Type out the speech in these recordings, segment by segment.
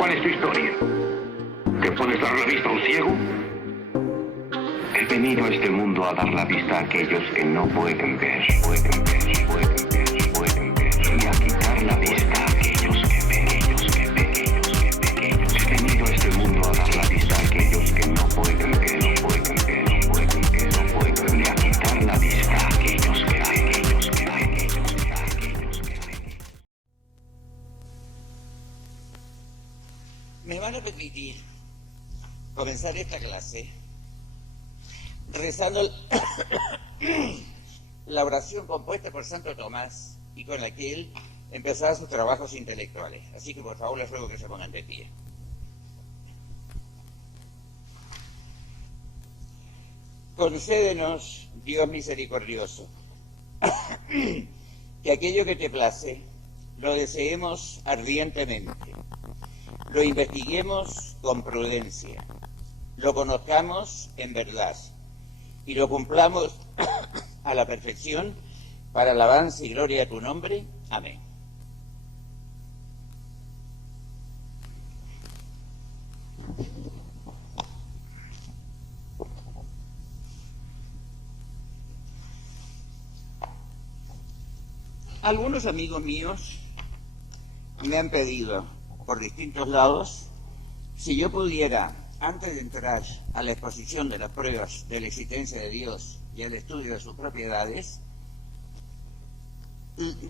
¿Cuál es tu historia? ¿Te puedes dar la vista a un ciego? He venido a este mundo a dar la vista a aquellos que no pueden ver, y a quitar la vista a aquellos que ven. He venido a este mundo a dar la vista a aquellos que no pueden ver, y a quitar la vista a aquellos que ven. Me van a permitir comenzar esta clase rezando la oración compuesta por Santo Tomás y con la que él empezaba sus trabajos intelectuales. Así que por favor les ruego que se pongan de pie. Concédenos, Dios misericordioso, que aquello que te place lo deseemos ardientemente, lo investiguemos con prudencia, lo conozcamos en verdad y lo cumplamos a la perfección para alabanza y gloria a tu nombre. Amén. Algunos amigos míos me han pedido por distintos lados si yo pudiera, antes de entrar a la exposición de las pruebas de la existencia de Dios y al estudio de sus propiedades,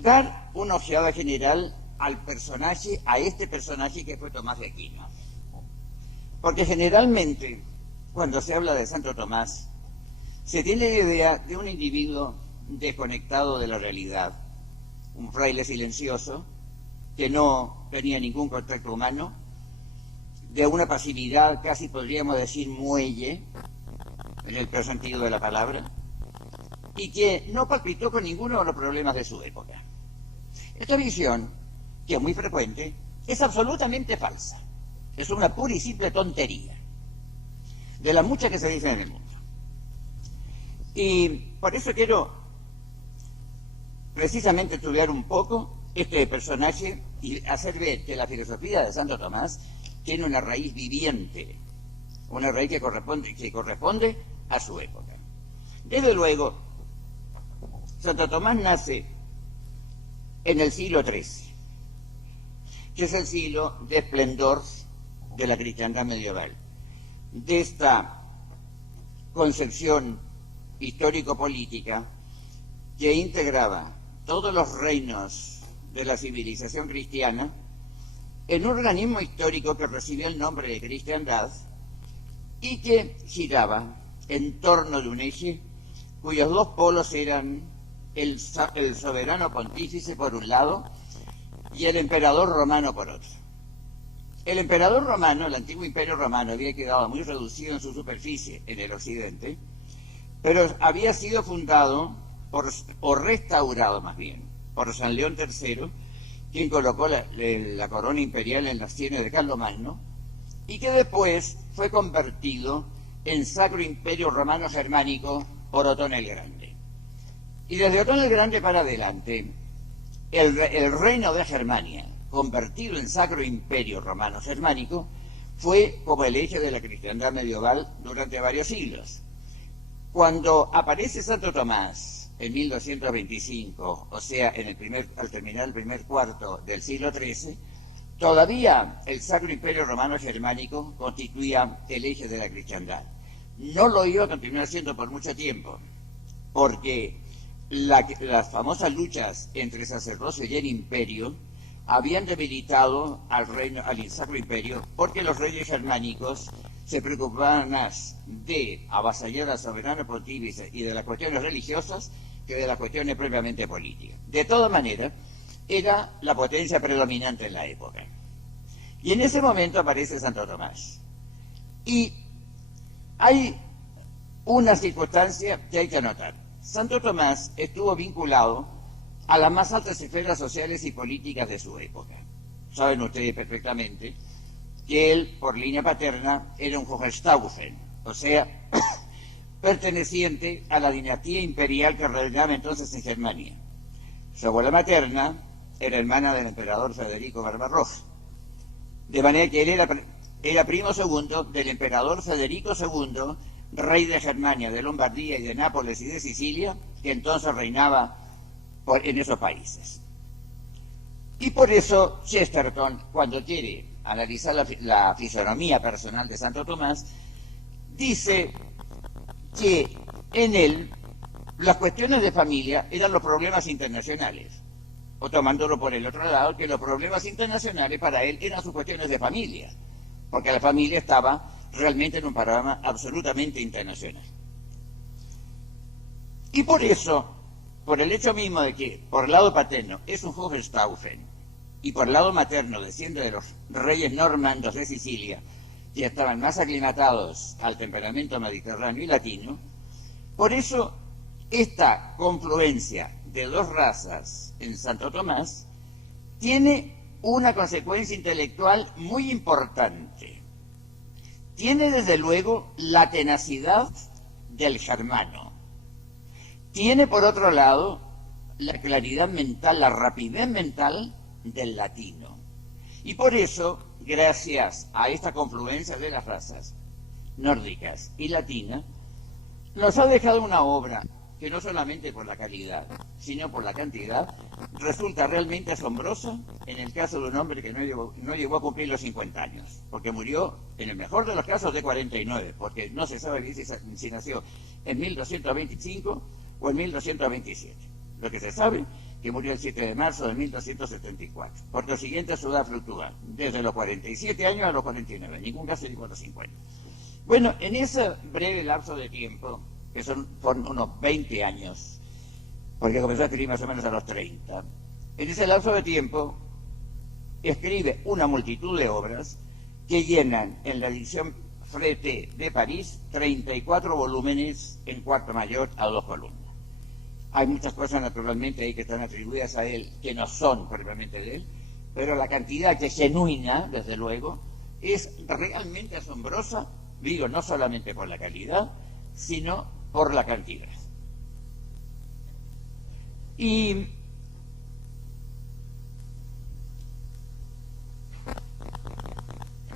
dar una ojeada general a este personaje que fue Tomás de Aquino. Porque generalmente, cuando se habla de Santo Tomás, se tiene la idea de un individuo desconectado de la realidad, un fraile silencioso, que no tenía ningún contacto humano, de una pasividad, casi podríamos decir muelle, en el peor sentido de la palabra, y que no palpitó con ninguno de los problemas de su época. Esta visión, que es muy frecuente, es absolutamente falsa. Es una pura y simple tontería, de las muchas que se dicen en el mundo. Y por eso quiero precisamente estudiar un poco este personaje y hacer ver que la filosofía de Santo Tomás tiene una raíz viviente, una raíz que corresponde a su época. Desde luego, Santo Tomás nace en el siglo XIII, que es el siglo de esplendor de la cristiandad medieval, de esta concepción histórico-política que integraba todos los reinos de la civilización cristiana en un organismo histórico que recibió el nombre de cristiandad y que giraba en torno de un eje cuyos dos polos eran el soberano pontífice por un lado y el emperador romano por otro. El emperador romano, el antiguo imperio romano, había quedado muy reducido en su superficie en el occidente, pero había sido fundado o restaurado más bien por San León III, quien colocó la corona imperial en las sienes de Carlomagno, y que después fue convertido en Sacro Imperio Romano Germánico por Otón el Grande. Y desde Otón el Grande para adelante, el reino de Germania, convertido en Sacro Imperio Romano Germánico, fue como el eje de la cristiandad medieval durante varios siglos. Cuando aparece Santo Tomás en 1225, o sea, al terminar el primer cuarto del siglo XIII, todavía el Sacro Imperio Romano Germánico constituía el eje de la cristiandad. No lo iba a continuar siendo por mucho tiempo, porque las famosas luchas entre el sacerdocio y el imperio habían debilitado al Sacro Imperio, porque los reyes germánicos se preocupaban más de avasallar al soberano pontífice y de las cuestiones religiosas que de las cuestiones propiamente políticas. De todas maneras, era la potencia predominante en la época. Y en ese momento aparece Santo Tomás. Y hay una circunstancia que hay que anotar. Santo Tomás estuvo vinculado a las más altas esferas sociales y políticas de su época. Saben ustedes perfectamente que él, por línea paterna, era un Hohenstaufen, o sea, perteneciente a la dinastía imperial que reinaba entonces en Germania. Su abuela materna era hermana del emperador Federico Barbarroja. De manera que él era primo segundo del emperador Federico II, rey de Germania, de Lombardía y de Nápoles y de Sicilia, que entonces reinaba en esos países. Y por eso Chesterton, cuando quiere analizar la fisonomía personal de Santo Tomás, dice que en él las cuestiones de familia eran los problemas internacionales, o tomándolo por el otro lado, que los problemas internacionales para él eran sus cuestiones de familia, porque la familia estaba realmente en un panorama absolutamente internacional. Y por eso, por el hecho mismo de que por el lado paterno es un Hohenstaufen y por el lado materno desciende de los reyes normandos de Sicilia, que estaban más aclimatados al temperamento mediterráneo y latino, por eso esta confluencia de dos razas en Santo Tomás tiene una consecuencia intelectual muy importante. Tiene desde luego la tenacidad del germano. Tiene por otro lado la claridad mental, la rapidez mental del latino. Y por eso, gracias a esta confluencia de las razas nórdicas y latinas, nos ha dejado una obra que no solamente por la calidad, sino por la cantidad, resulta realmente asombrosa en el caso de un hombre que no llegó a cumplir los 50 años, porque murió, en el mejor de los casos, de 49, porque no se sabe bien si nació en 1225 o en 1227. Lo que se sabe que murió el 7 de marzo de 1274. Por lo siguiente, su edad fluctúa desde los 47 años a los 49, en ningún caso llegó a los 50. Bueno, en ese breve lapso de tiempo, que son unos 20 años, porque comenzó a escribir más o menos a los 30, en ese lapso de tiempo escribe una multitud de obras que llenan en la edición Freté de París 34 volúmenes en cuarto mayor a 2 columnas. Hay muchas cosas naturalmente ahí que están atribuidas a él que no son propiamente de él, pero la cantidad que es genuina, desde luego, es realmente asombrosa, digo, no solamente por la calidad, sino por la cantidad. Y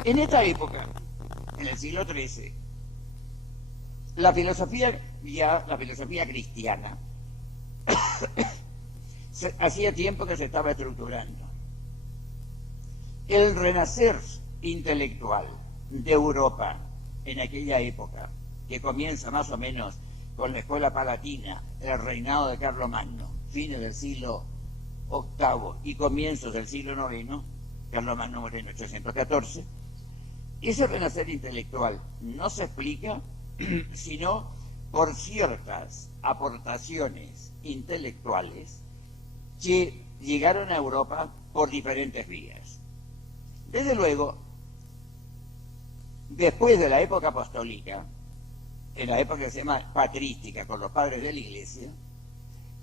en esta época, en el siglo XIII, la filosofía cristiana hacía tiempo que se estaba estructurando. El renacer intelectual de Europa en aquella época, que comienza más o menos con la escuela palatina, el reinado de Carlomagno, fines del siglo VIII y comienzos del siglo IX, Carlomagno murió en 814, ese renacer intelectual no se explica sino por ciertas aportaciones intelectuales que llegaron a Europa por diferentes vías. Desde luego, después de la época apostólica, en la época que se llama patrística, con los padres de la Iglesia,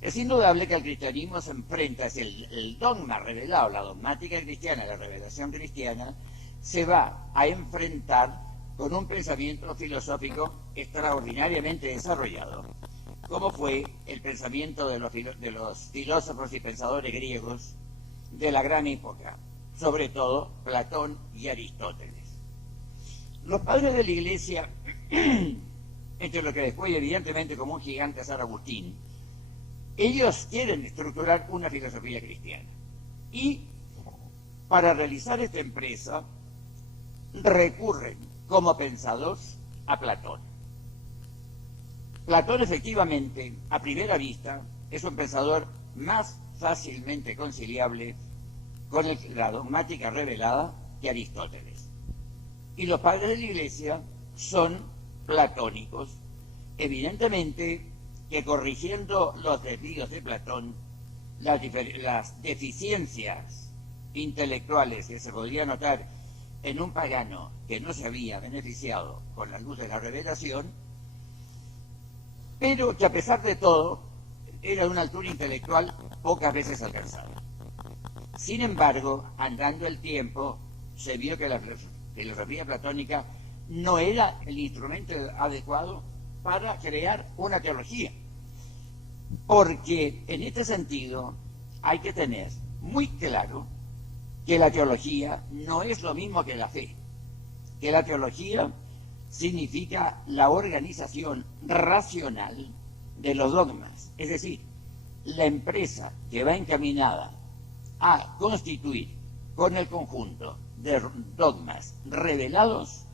es indudable que el cristianismo se enfrenta, es el dogma revelado, la dogmática cristiana, la revelación cristiana, se va a enfrentar con un pensamiento filosófico extraordinariamente desarrollado, como fue el pensamiento de los filósofos y pensadores griegos de la gran época, sobre todo Platón y Aristóteles. Los padres de la Iglesia, entre lo que después evidentemente como un gigante San Agustín, ellos quieren estructurar una filosofía cristiana. Y para realizar esta empresa recurren como pensador a Platón. Platón efectivamente, a primera vista, es un pensador más fácilmente conciliable con la dogmática revelada que Aristóteles. Y los padres de la Iglesia son platónicos, evidentemente que corrigiendo los desvíos de Platón, las deficiencias intelectuales que se podría notar en un pagano que no se había beneficiado con la luz de la revelación, pero que a pesar de todo era de una altura intelectual pocas veces alcanzada. Sin embargo, andando el tiempo, se vio que la filosofía platónica no era el instrumento adecuado para crear una teología, porque en este sentido hay que tener muy claro que la teología no es lo mismo que la fe, que la teología significa la organización racional de los dogmas, es decir, la empresa que va encaminada a constituir con el conjunto de dogmas revelados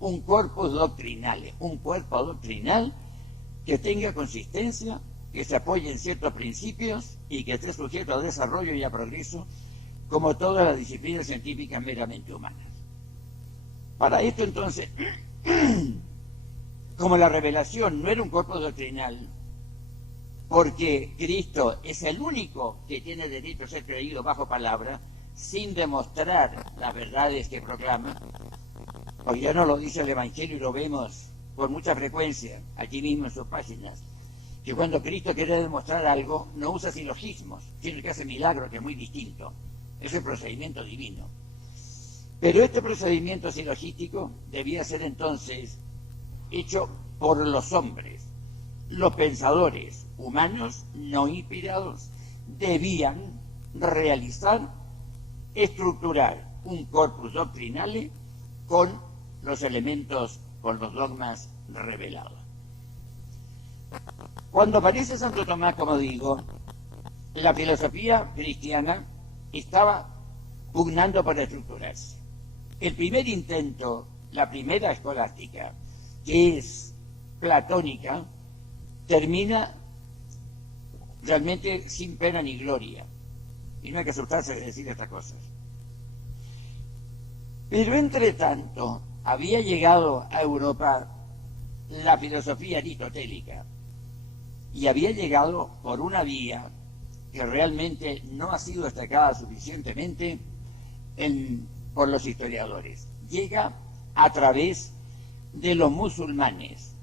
un corpus doctrinal, un cuerpo doctrinal que tenga consistencia, que se apoye en ciertos principios y que esté sujeto a desarrollo y a progreso como todas las disciplinas científicas meramente humanas. Para esto entonces, como la revelación no era un cuerpo doctrinal, porque Cristo es el único que tiene derecho a ser creído bajo palabra, sin demostrar las verdades que proclama, porque ya nos lo dice el Evangelio y lo vemos con mucha frecuencia, aquí mismo en sus páginas, que cuando Cristo quiere demostrar algo, no usa silogismos, sino que hace milagros, que es muy distinto. Es el procedimiento divino. Pero este procedimiento silogístico debía ser entonces hecho por los hombres. Los pensadores humanos no inspirados debían realizar, estructurar un corpus doctrinale con los elementos, con los dogmas revelados. Cuando aparece Santo Tomás, como digo, la filosofía cristiana estaba pugnando para estructurarse. El primer intento, la primera escolástica, que es platónica, termina realmente sin pena ni gloria. Y no hay que asustarse de decir estas cosas. Pero entre tanto, había llegado a Europa la filosofía aristotélica y había llegado por una vía que realmente no ha sido destacada suficientemente por los historiadores. Llega a través de los musulmanes.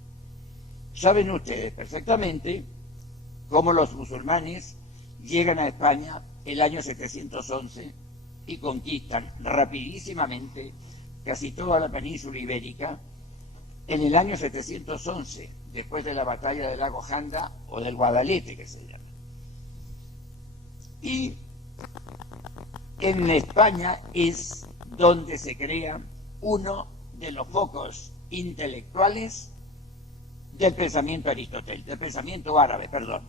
Saben ustedes perfectamente cómo los musulmanes llegan a España el año 711 y conquistan rapidísimamente casi toda la península ibérica en el año 711, después de la batalla del lago Janda o del Guadalete, que se llama. Y en España es donde se crea uno de los focos intelectuales del pensamiento aristotélico, del pensamiento árabe, perdón.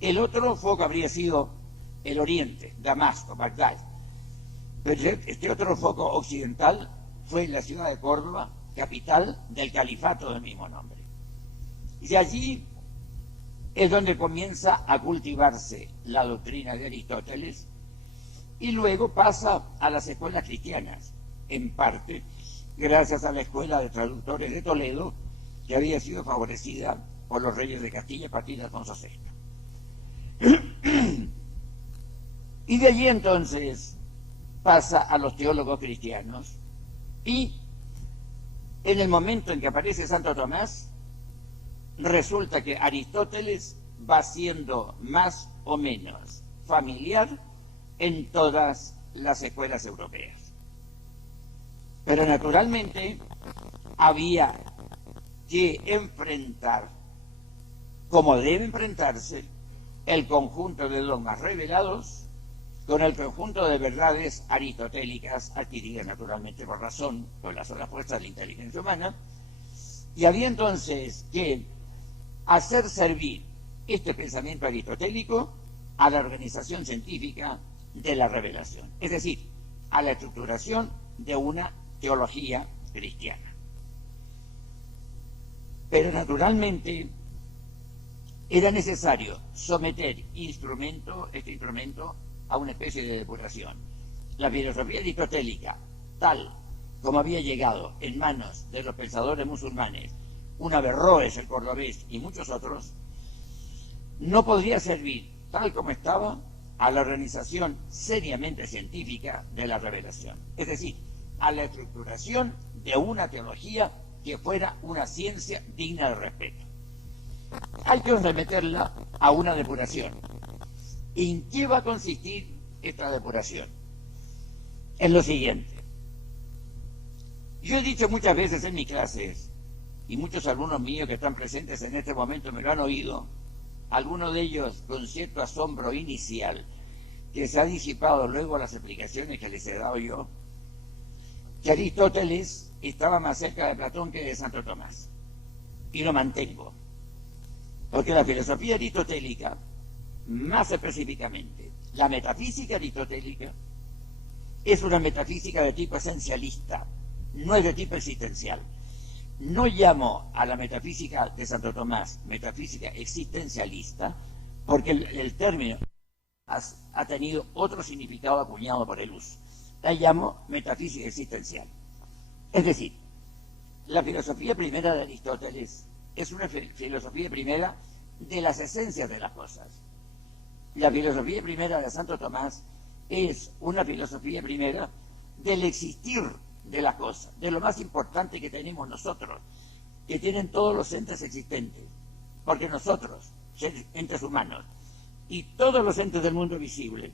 El otro foco habría sido el Oriente, Damasco, Bagdad. Pero este otro foco occidental fue en la ciudad de Córdoba, capital del califato del mismo nombre. Y allí es donde comienza a cultivarse la doctrina de Aristóteles y luego pasa a las escuelas cristianas, en parte gracias a la escuela de traductores de Toledo, que había sido favorecida por los reyes de Castilla a partir de Alfonso VI. Y de allí entonces pasa a los teólogos cristianos y en el momento en que aparece Santo Tomás, resulta que Aristóteles va siendo más o menos familiar en todas las escuelas europeas. Pero naturalmente había que enfrentar, como debe enfrentarse, el conjunto de dogmas revelados con el conjunto de verdades aristotélicas adquiridas naturalmente por razón, por las solas fuerzas de la inteligencia humana, y había entonces que hacer servir este pensamiento aristotélico a la organización científica de la revelación, es decir, a la estructuración de una teología cristiana. Pero naturalmente era necesario someter este instrumento a una especie de depuración. La filosofía aristotélica, tal como había llegado en manos de los pensadores musulmanes, un Averroes, el cordobés y muchos otros, no podría servir tal como estaba a la organización seriamente científica de la revelación, es decir, a la estructuración de una teología que fuera una ciencia digna de respeto. Hay que someterla a una depuración. ¿En qué va a consistir esta depuración? En lo siguiente. Yo he dicho muchas veces en mis clases, y muchos alumnos míos que están presentes en este momento me lo han oído, algunos de ellos con cierto asombro inicial, que se ha disipado luego las explicaciones que les he dado yo, que Aristóteles estaba más cerca de Platón que de Santo Tomás. Y lo mantengo. Porque la filosofía aristotélica, más específicamente, la metafísica aristotélica, es una metafísica de tipo esencialista, no es de tipo existencial. No llamo a la metafísica de Santo Tomás metafísica existencialista, porque el término ha tenido otro significado acuñado por el uso. La llamo metafísica existencial. Es decir, la filosofía primera de Aristóteles es una filosofía primera de las esencias de las cosas. La filosofía primera de Santo Tomás es una filosofía primera del existir de la cosa, de lo más importante que tenemos nosotros, que tienen todos los entes existentes, porque nosotros, entes humanos, y todos los entes del mundo visible,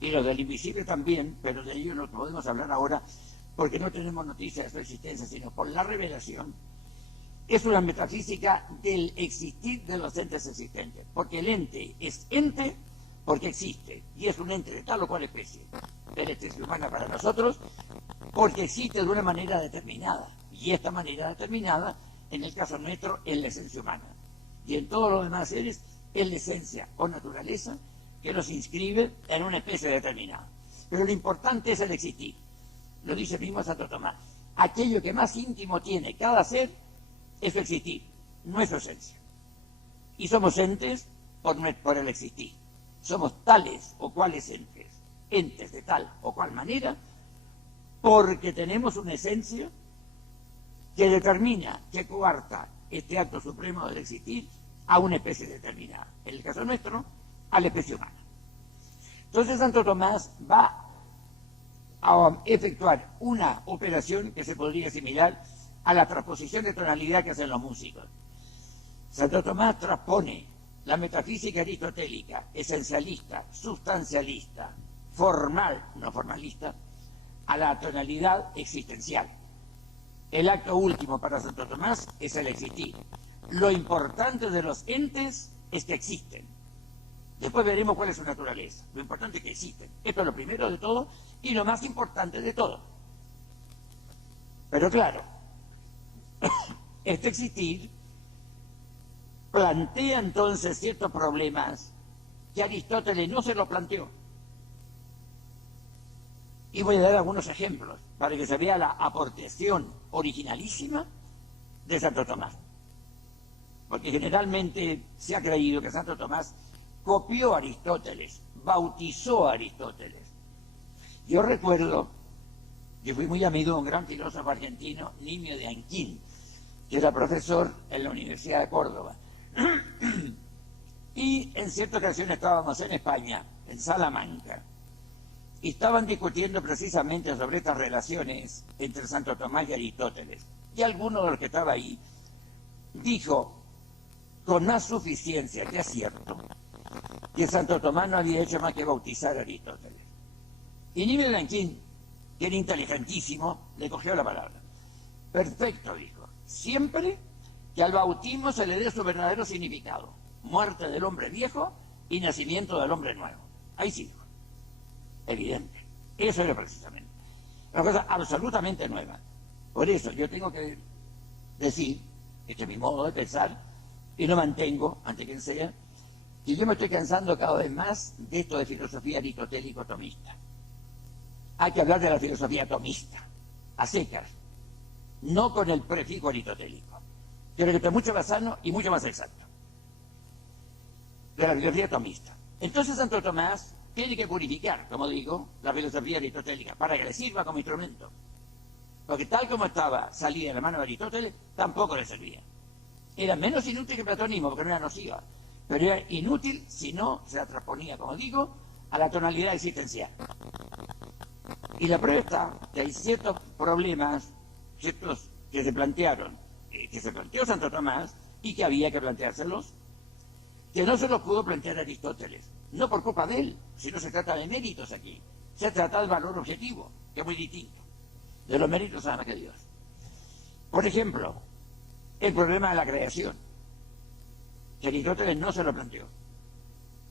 y los del invisible también, pero de ello no podemos hablar ahora porque no tenemos noticia de su existencia, sino por la revelación, es una metafísica del existir de los entes existentes, porque el ente es ente porque existe, y es un ente de tal o cual especie, de la especie humana para nosotros, porque existe de una manera determinada, y esta manera determinada, en el caso nuestro, es la esencia humana, y en todos los demás seres es la esencia o naturaleza que los inscribe en una especie determinada. Pero lo importante es el existir, lo dice mismo Santo Tomás. Aquello que más íntimo tiene cada ser es su existir, no es su esencia. Y somos entes por el existir. Somos tales o cuales entes, entes de tal o cual manera, porque tenemos una esencia que determina, que coarta este acto supremo del existir a una especie determinada. En el caso nuestro, a la especie humana. Entonces Santo Tomás va a efectuar una operación que se podría asimilar a la transposición de tonalidad que hacen los músicos. Santo Tomás transpone la metafísica aristotélica, esencialista, sustancialista, formal, no formalista, a la tonalidad existencial. El acto último para Santo Tomás es el existir. Lo importante de los entes es que existen. Después veremos cuál es su naturaleza. Lo importante es que existen. Esto es lo primero de todo y lo más importante de todo. Pero claro, este existir plantea entonces ciertos problemas que Aristóteles no se lo planteó. Y voy a dar algunos ejemplos para que se vea la aportación originalísima de Santo Tomás. Porque generalmente se ha creído que Santo Tomás copió a Aristóteles, bautizó a Aristóteles. Yo recuerdo que fui muy amigo de un gran filósofo argentino, Nimio de Anquín, que era profesor en la Universidad de Córdoba. Y en cierta ocasión estábamos en España, en Salamanca, y estaban discutiendo precisamente sobre estas relaciones entre Santo Tomás y Aristóteles. Y alguno de los que estaba ahí dijo, con más suficiencia que acierto, que Santo Tomás no había hecho más que bautizar a Aristóteles. Y Nimio de Anquín, que era inteligentísimo, le cogió la palabra. Perfecto, dijo, siempre que al bautismo se le dé su verdadero significado, muerte del hombre viejo y nacimiento del hombre nuevo. Ahí sí, dijo. Evidente. Eso era precisamente. Una cosa absolutamente nueva. Por eso yo tengo que decir, este es mi modo de pensar, y lo mantengo ante quien sea, que yo me estoy cansando cada vez más de esto de filosofía aristotélico-tomista. Hay que hablar de la filosofía tomista, a secas, no con el prefijo aristotélico. Yo creo que esto es mucho más sano y mucho más exacto. De la filosofía tomista. Entonces Santo Tomás tiene que purificar, como digo, la filosofía aristotélica, para que le sirva como instrumento. Porque tal como estaba salida de la mano de Aristóteles, tampoco le servía. Era menos inútil que el platonismo, porque no era nociva, pero era inútil si no se la transponía, como digo, a la tonalidad existencial. Y la prueba está que hay ciertos problemas, ciertos que se plantearon, que se planteó Santo Tomás y que había que planteárselos, que no se los pudo plantear Aristóteles. No por culpa de él, sino se trata de méritos aquí. Se trata del valor objetivo, que es muy distinto. De los méritos nada más que Dios. Por ejemplo, el problema de la creación, que Aristóteles no se lo planteó.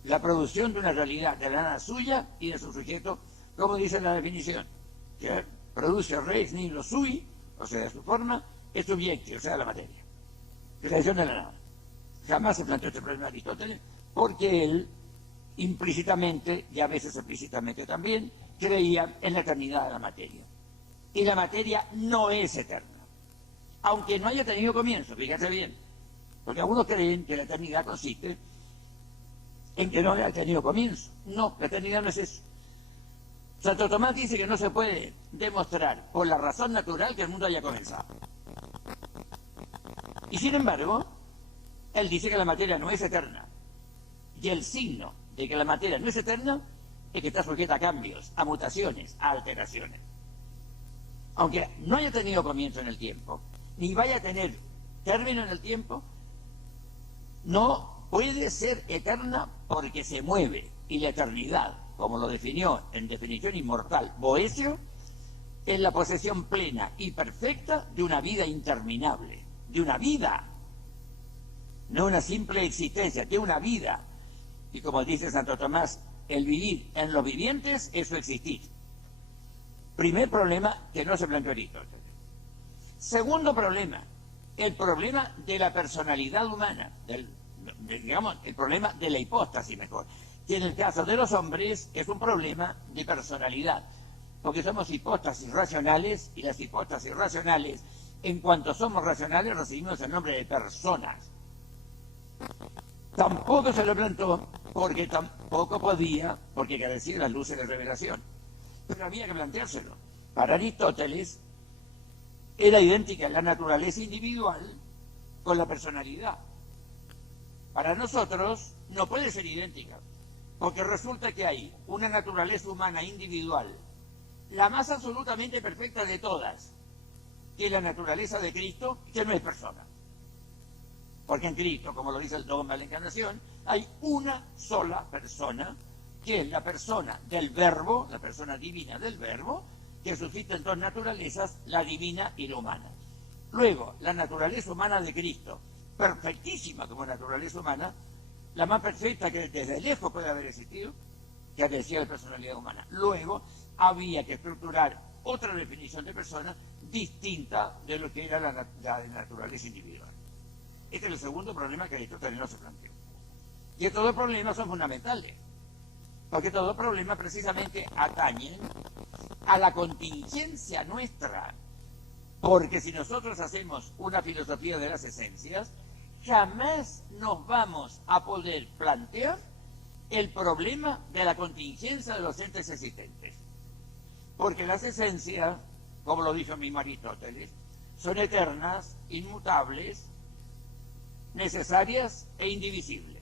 la producción de una realidad de la nada suya y de su sujeto, como dice la definición, que produce res nihilo sui, o sea, de su forma, es subiectio, o sea, la materia. Creación de la nada. Jamás se planteó este problema de Aristóteles, porque él implícitamente, y a veces explícitamente también, creía en la eternidad de la materia. Y la materia no es eterna, aunque no haya tenido comienzo, fíjate bien, porque algunos creen que la eternidad consiste en que no haya tenido comienzo. No, la eternidad no es eso. Santo Tomás dice que no se puede demostrar por la razón natural que el mundo haya comenzado. Y sin embargo, él dice que la materia no es eterna. Y el signo de que la materia no es eterna es que está sujeta a cambios, a mutaciones, a alteraciones. Aunque no haya tenido comienzo en el tiempo, ni vaya a tener término en el tiempo, no puede ser eterna porque se mueve. Y la eternidad, como lo definió en definición inmortal Boecio, es la posesión plena y perfecta de una vida interminable, de una vida, no una simple existencia, de una vida. Y como dice Santo Tomás, el vivir en los vivientes es su existir. Primer problema que no se planteó Aristóteles. Segundo problema, el problema de la personalidad humana, digamos, el problema de la hipóstasis mejor, que en el caso de los hombres es un problema de personalidad, porque somos hipóstasis racionales, y las hipóstasis racionales, en cuanto somos racionales, recibimos el nombre de personas. Tampoco se lo planteó porque tampoco podía, porque carecía de las luces de revelación. Pero había que planteárselo. Para Aristóteles era idéntica la naturaleza individual con la personalidad. Para nosotros no puede ser idéntica, porque resulta que hay una naturaleza humana individual, la más absolutamente perfecta de todas, que es la naturaleza de Cristo, que no es persona. Porque en Cristo, como lo dice el dogma de la Encarnación, hay una sola persona, que es la persona del Verbo, la persona divina del Verbo, que suscita en dos naturalezas, la divina y la humana. Luego, la naturaleza humana de Cristo, perfectísima como naturaleza humana, la más perfecta que desde lejos puede haber existido, que decía la personalidad humana. Luego, había que estructurar otra definición de persona distinta de lo que era la naturaleza individual. Este es el segundo problema que Aristóteles no se planteó. Y estos dos problemas son fundamentales, porque estos dos problemas precisamente atañen a la contingencia nuestra, porque si nosotros hacemos una filosofía de las esencias, jamás nos vamos a poder plantear el problema de la contingencia de los entes existentes, porque las esencias, como lo dijo mismo Aristóteles, son eternas, inmutables, necesarias e indivisibles.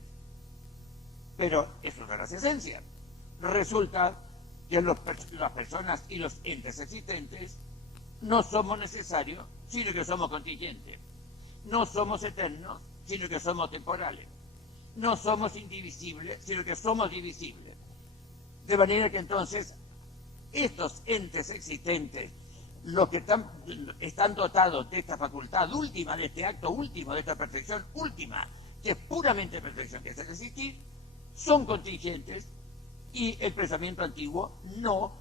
Pero eso son las esencias. Resulta que las personas y los entes existentes no somos necesarios, sino que somos contingentes. No somos eternos, sino que somos temporales. No somos indivisibles, sino que somos divisibles. De manera que entonces estos entes existentes, los que están dotados de esta facultad última, de este acto último, de esta perfección última, que es puramente perfección, que es el existir, son contingentes, y el pensamiento antiguo no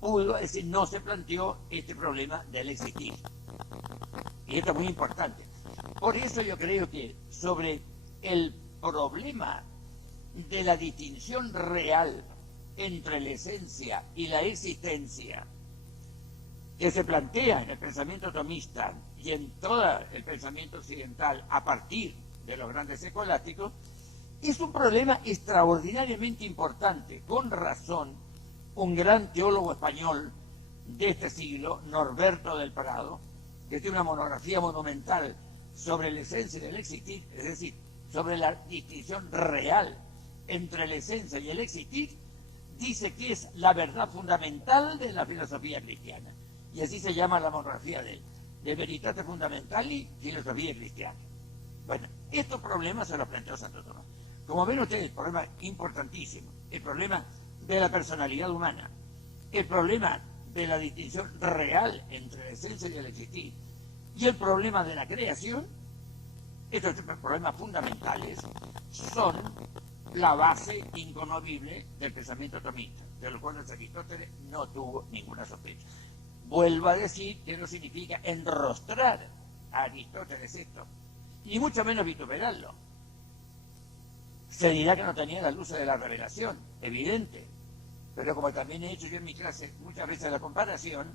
pudo, es decir, no se planteó este problema del existir. Y esto es muy importante. Por eso yo creo que sobre el problema de la distinción real entre la esencia y la existencia, que se plantea en el pensamiento tomista y en todo el pensamiento occidental a partir de los grandes escolásticos, es un problema extraordinariamente importante. Con razón, un gran teólogo español de este siglo, Norberto del Prado, que tiene una monografía monumental sobre la esencia del existir, es decir, sobre la distinción real entre la esencia y el existir, dice que es la verdad fundamental de la filosofía cristiana. Y así se llama la monografía de Veritate Fundamentali Filosofía Cristiana. Bueno, estos problemas se los planteó Santo Tomás. Como ven ustedes, el problema importantísimo, el problema de la personalidad humana, el problema de la distinción real entre la esencia y el existir, y el problema de la creación, estos son problemas fundamentales, son la base inconmovible del pensamiento tomista, de lo cual Aristóteles no tuvo ninguna sospecha. Vuelvo a decir que no significa enrostrar a Aristóteles esto, ni mucho menos vituperarlo. Se dirá que no tenía la luz de la revelación, evidente, pero como también he hecho yo en mi clase muchas veces la comparación,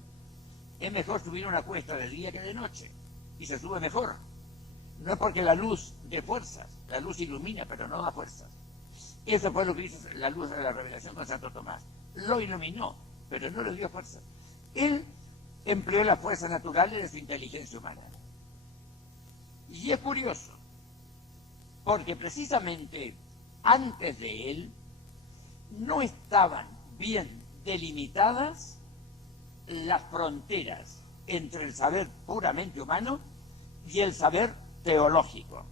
es mejor subir una cuesta de día que de noche, y se sube mejor. No es porque la luz dé fuerzas, la luz ilumina, pero no da fuerzas. Eso fue lo que hizo la luz de la revelación con Santo Tomás. Lo iluminó, pero no le dio fuerzas. Él empleó las fuerzas naturales de su inteligencia humana. Y es curioso, porque precisamente antes de él no estaban bien delimitadas las fronteras entre el saber puramente humano y el saber teológico.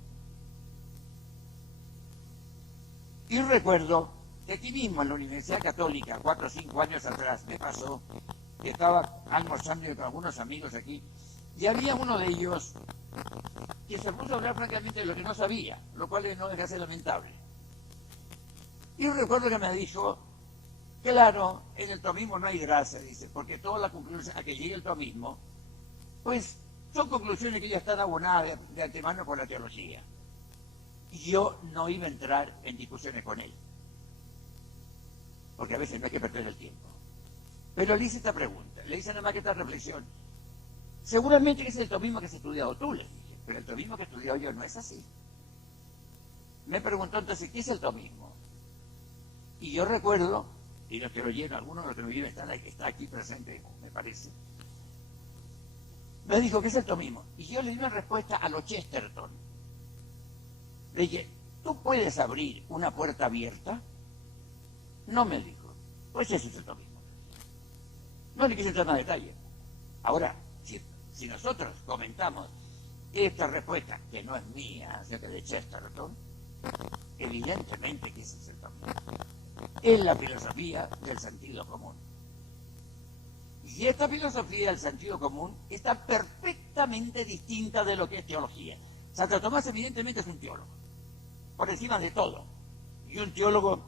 Y recuerdo que aquí mismo en la Universidad Católica, 4 o 5 años atrás, me pasó que estaba almorzando con algunos amigos aquí, y había uno de ellos que se puso a hablar francamente de lo que no sabía, lo cual no deja de ser lamentable. Y recuerdo que me dijo, claro, en el tomismo no hay gracia, dice, porque todas las conclusiones a que llegue el tomismo, pues son conclusiones que ya están abonadas de antemano por la teología. Y yo no iba a entrar en discusiones con él, porque a veces no hay que perder el tiempo. Pero le hice esta pregunta, le hice nada más que esta reflexión. Seguramente que es el tomismo que has estudiado tú, le dije, pero el tomismo que he estudiado yo no es así. Me preguntó entonces, ¿qué es el tomismo? Y yo recuerdo, y los que lo lleno, algunos de los que me viven está aquí presente, me parece, me dijo, ¿qué es el tomismo? Y yo le di una respuesta a lo Chesterton. Le dije, ¿tú puedes abrir una puerta abierta? No, me dijo, pues ese es el tomismo. No le quise entrar más detalle. Ahora, si nosotros comentamos esta respuesta, que no es mía, sino que de Chesterton, evidentemente que ese es el tomismo. Es la filosofía del sentido común. Y esta filosofía del sentido común está perfectamente distinta de lo que es teología. Santo Tomás evidentemente es un teólogo, por encima de todo, y un teólogo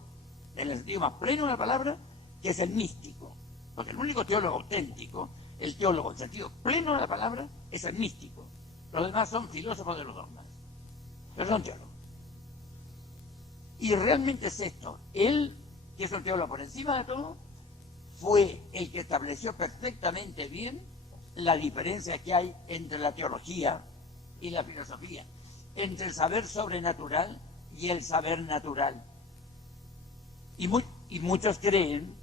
en el sentido más pleno de la palabra, que es el místico, porque el único teólogo auténtico, el teólogo en sentido pleno de la palabra, es el místico. Los demás son filósofos de los dogmas, pero son teólogos. Y realmente es esto, él, que es un teólogo por encima de todo, fue el que estableció perfectamente bien la diferencia que hay entre la teología y la filosofía, entre el saber sobrenatural y el saber natural. Y muchos creen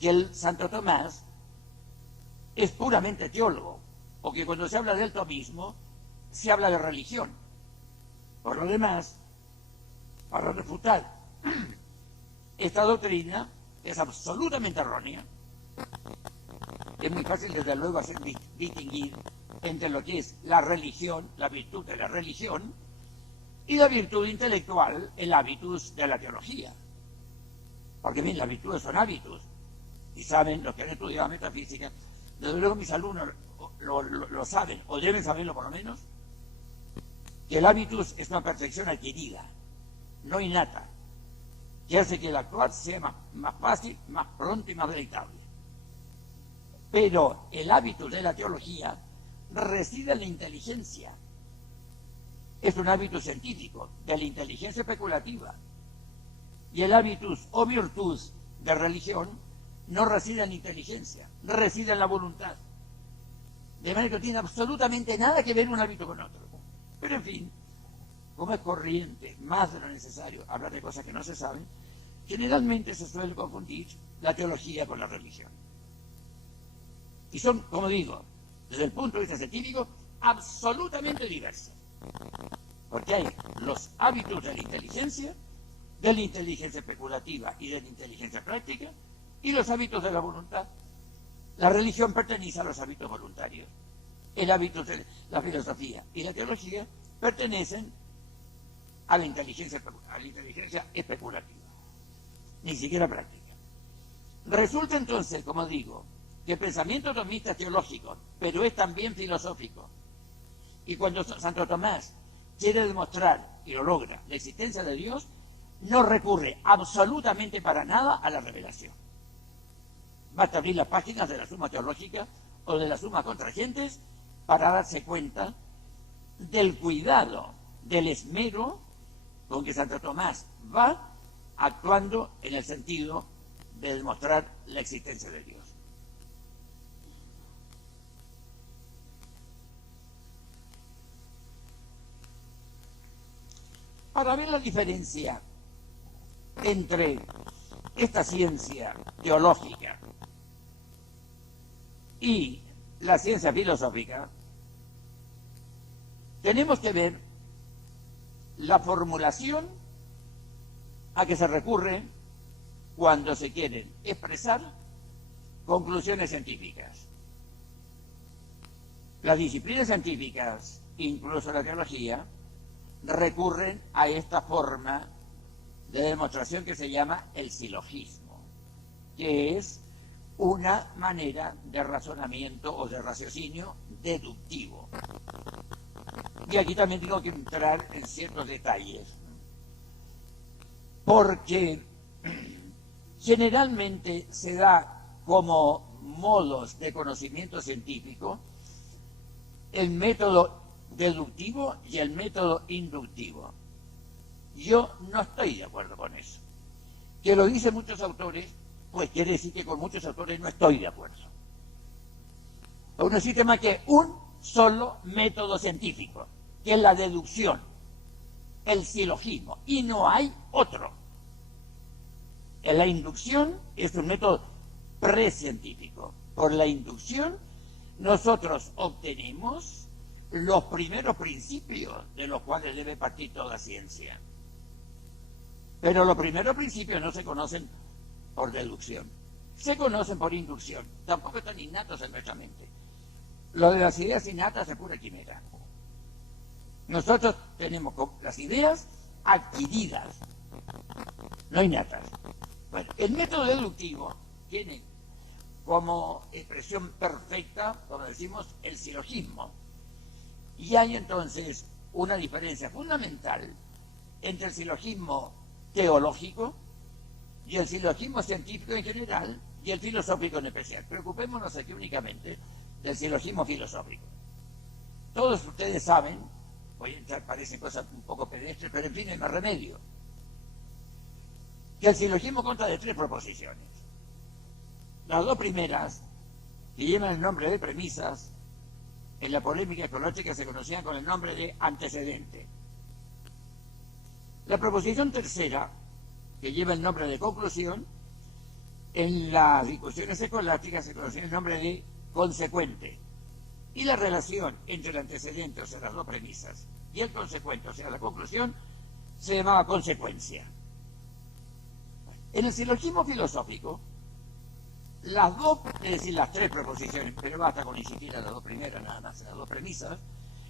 que el Santo Tomás es puramente teólogo, o que cuando se habla del tomismo se habla de religión. Por lo demás, para refutar esta doctrina, es absolutamente errónea. Es muy fácil, desde luego, hacer distinguir entre lo que es la religión, la virtud de la religión, y la virtud intelectual, el hábitus de la teología. Porque bien, las virtudes son hábitus, y saben, los que han estudiado metafísica, desde luego mis alumnos lo saben, o deben saberlo por lo menos, que el hábitus es una perfección adquirida, no innata, que hace que el actuar sea más fácil, más pronto y más deleitable. Pero el hábitus de la teología reside en la inteligencia. Es un hábitus científico, de la inteligencia especulativa. Y el hábitus o virtud de religión no reside en la inteligencia, reside en la voluntad. De manera que no tiene absolutamente nada que ver un hábito con otro. Pero en fin, como es corriente, más de lo necesario, hablar de cosas que no se saben, generalmente se suele confundir la teología con la religión. Y son, como digo, desde el punto de vista científico, absolutamente diversas. Porque hay los hábitos de la inteligencia especulativa y de la inteligencia práctica, y los hábitos de la voluntad. La religión pertenece a los hábitos voluntarios. El hábito de la filosofía y la teología pertenecen a la inteligencia especulativa, ni siquiera práctica. Resulta entonces, como digo, que el pensamiento tomista es teológico, pero es también filosófico. Y cuando Santo Tomás quiere demostrar, y lo logra, la existencia de Dios, no recurre absolutamente para nada a la revelación. Basta abrir las páginas de la Suma Teológica o de la Suma Contragentes para darse cuenta del cuidado, del esmero con que Santo Tomás va actuando en el sentido de demostrar la existencia de Dios. Para ver la diferencia entre esta ciencia teológica y la ciencia filosófica, tenemos que ver la formulación a que se recurre cuando se quieren expresar conclusiones científicas. Las disciplinas científicas, incluso la teología, recurren a esta forma de demostración que se llama el silogismo, que es una manera de razonamiento o de raciocinio deductivo. Y aquí también tengo que entrar en ciertos detalles, porque generalmente se da como modos de conocimiento científico el método deductivo y el método inductivo. Yo no estoy de acuerdo con eso. Que lo dicen muchos autores, pues quiere decir que con muchos autores no estoy de acuerdo. No existe más que un solo método científico, que es la deducción, el silogismo, y no hay otro. La inducción es un método precientífico. Por la inducción nosotros obtenemos los primeros principios de los cuales debe partir toda ciencia. Pero los primeros principios no se conocen por deducción, se conocen por inducción. Tampoco están innatos en nuestra mente. Lo de las ideas innatas es pura quimera. Nosotros tenemos las ideas adquiridas, no innatas. Bueno, el método deductivo tiene como expresión perfecta, como decimos, el silogismo. Y hay entonces una diferencia fundamental entre el silogismo teológico y el silogismo científico en general y el filosófico en especial. Preocupémonos aquí únicamente del silogismo filosófico. Todos ustedes saben, voy a entrar, parecen cosas un poco pedestres, pero en fin, no hay más remedio, que el silogismo consta de 3 proposiciones. Las 2 primeras, que llevan el nombre de premisas, en la polémica ecológica se conocían con el nombre de antecedente. La proposición tercera, que lleva el nombre de conclusión, en las discusiones escolásticas se conocía el nombre de consecuente. Y la relación entre el antecedente, o sea, las 2 premisas, y el consecuente, o sea, la conclusión, se llamaba consecuencia. En el silogismo filosófico, las 2, es decir, las 3 proposiciones, pero basta con insistir en las 2 primeras, nada más, las 2 premisas,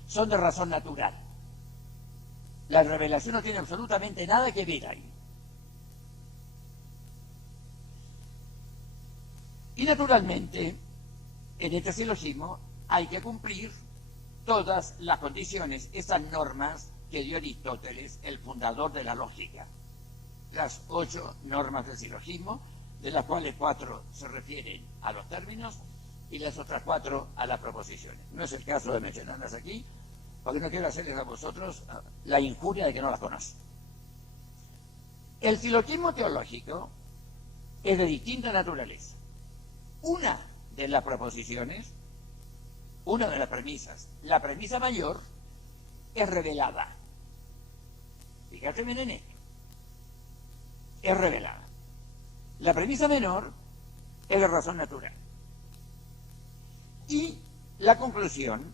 son de razón natural. La revelación no tiene absolutamente nada que ver ahí. Y naturalmente, en este silogismo hay que cumplir todas las condiciones, esas normas que dio Aristóteles, el fundador de la lógica. Las 8 normas del silogismo, de las cuales 4 se refieren a los términos y las otras 4 a las proposiciones. No es el caso de mencionarlas aquí, porque no quiero hacerles a vosotros la injuria de que no las conocen. El silogismo teológico es de distinta naturaleza. Una de las proposiciones, una de las premisas, la premisa mayor, es revelada. Fíjate bien en esto. Es revelada. La premisa menor es de razón natural. Y la conclusión,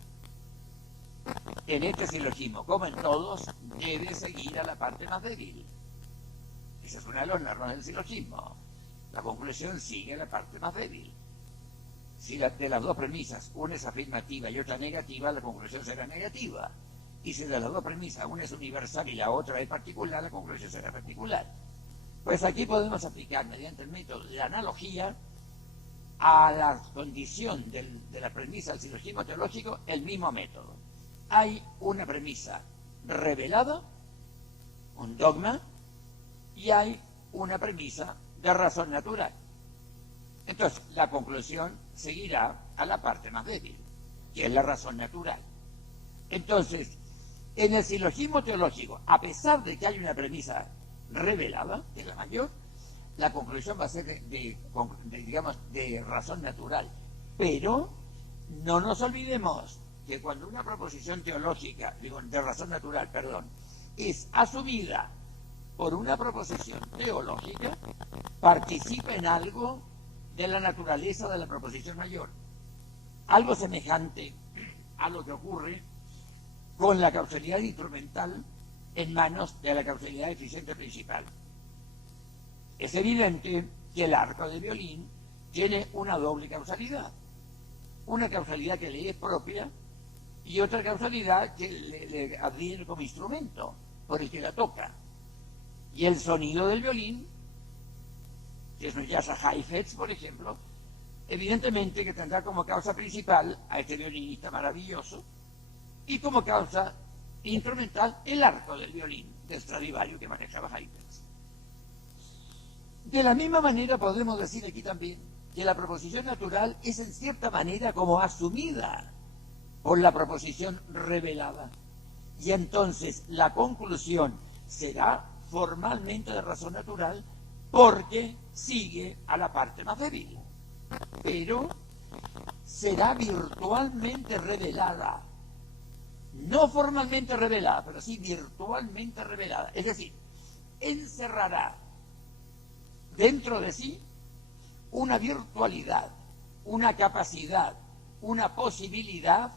en este silogismo, como en todos, debe seguir a la parte más débil. Esa es una de las normas del silogismo. La conclusión sigue a la parte más débil. Si de las 2 premisas una es afirmativa y otra negativa, la conclusión será negativa. Y si de las 2 premisas una es universal y la otra es particular, la conclusión será particular. Pues aquí podemos aplicar mediante el método de la analogía a la condición de la premisa del silogismo teológico el mismo método. Hay una premisa revelada, un dogma, y hay una premisa de razón natural. Entonces, la conclusión seguirá a la parte más débil, que es la razón natural. Entonces, en el silogismo teológico, a pesar de que hay una premisa revelada, que es la mayor, la conclusión va a ser de razón natural. Pero no nos olvidemos que cuando una proposición teológica, de razón natural, es asumida por una proposición teológica, participa en algo de la naturaleza de la proposición mayor. Algo semejante a lo que ocurre con la causalidad instrumental en manos de la causalidad eficiente principal. Es evidente que el arco de violín tiene una doble causalidad. Una causalidad que le es propia y otra causalidad que le adviene como instrumento por el que la toca. Y el sonido del violín, que es un jazz a Heifetz, por ejemplo, evidentemente que tendrá como causa principal a este violinista maravilloso y como causa instrumental el arco del violín de Stradivario que manejaba Heifetz. De la misma manera podemos decir aquí también que la proposición natural es en cierta manera como asumida por la proposición revelada. Y entonces la conclusión será formalmente de razón natural porque sigue a la parte más débil. Pero será virtualmente revelada. No formalmente revelada, pero sí virtualmente revelada. Es decir, encerrará dentro de sí una virtualidad, una capacidad, una posibilidad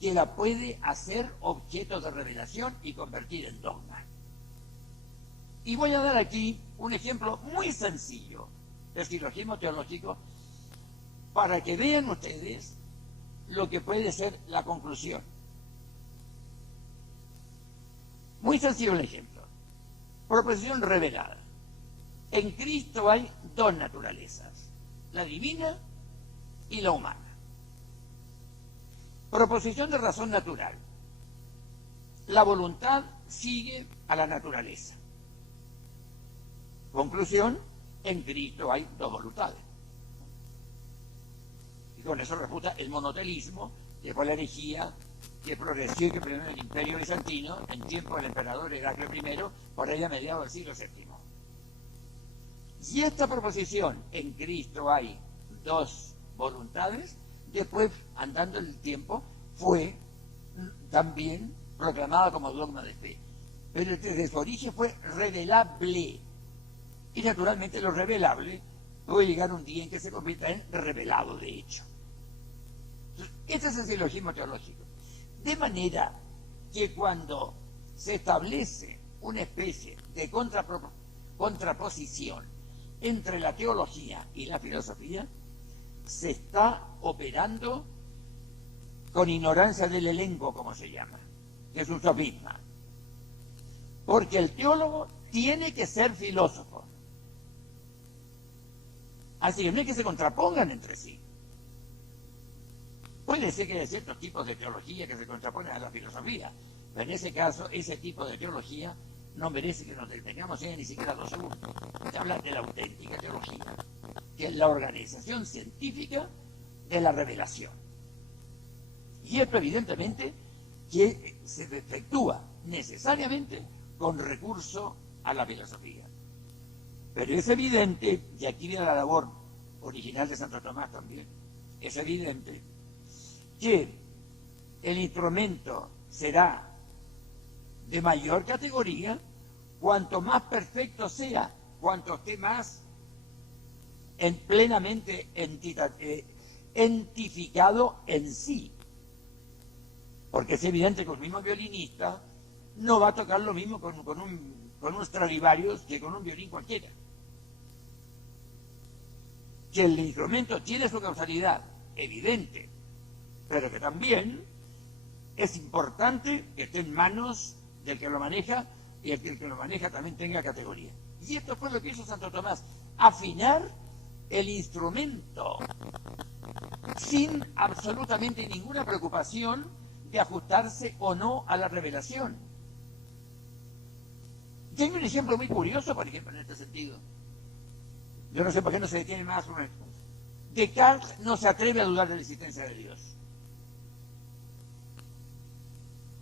que la puede hacer objeto de revelación y convertir en dogma. Y voy a dar aquí un ejemplo muy sencillo del silogismo teológico para que vean ustedes lo que puede ser la conclusión. Muy sencillo el ejemplo. Proposición revelada. En Cristo hay dos naturalezas, la divina y la humana. Proposición de razón natural. La voluntad sigue a la naturaleza. Conclusión, en Cristo hay dos voluntades. Y con eso refuta el monotelismo, que fue la herejía que progresó y que primero en el Imperio Bizantino, en tiempo del emperador Heraclio I, por ahí a mediados del siglo VII. Y esta proposición, en Cristo hay dos voluntades, después, andando el tiempo, fue también proclamada como dogma de fe. Pero desde su origen fue revelable. Y naturalmente lo revelable puede llegar un día en que se convierta en revelado de hecho. Entonces, este es el silogismo teológico. De manera que cuando se establece una especie de contraposición entre la teología y la filosofía, se está operando con ignorancia del elenco, como se llama, que es un sofisma. Porque el teólogo tiene que ser filósofo. Así que no es que se contrapongan entre sí. Puede ser que haya ciertos tipos de teología que se contraponen a la filosofía, pero en ese caso, ese tipo de teología no merece que nos detengamos ni siquiera 2 segundos. Se habla de la auténtica teología, que es la organización científica de la revelación. Y esto evidentemente que se efectúa necesariamente con recurso a la filosofía. Pero es evidente, y aquí viene la labor original de Santo Tomás también, es evidente que el instrumento será de mayor categoría cuanto más perfecto sea, cuanto esté más plenamente entificado en sí. Porque es evidente que un mismo violinista no va a tocar lo mismo con un Stradivarius que con un violín cualquiera. Que el instrumento tiene su causalidad, evidente, pero que también es importante que esté en manos del que lo maneja y el que lo maneja también tenga categoría. Y esto fue lo que hizo Santo Tomás, afinar el instrumento sin absolutamente ninguna preocupación de ajustarse o no a la revelación. Tengo un ejemplo muy curioso, por ejemplo, en este sentido. Yo no sé por qué no se detiene más sobre esto. Descartes no se atreve a dudar de la existencia de Dios.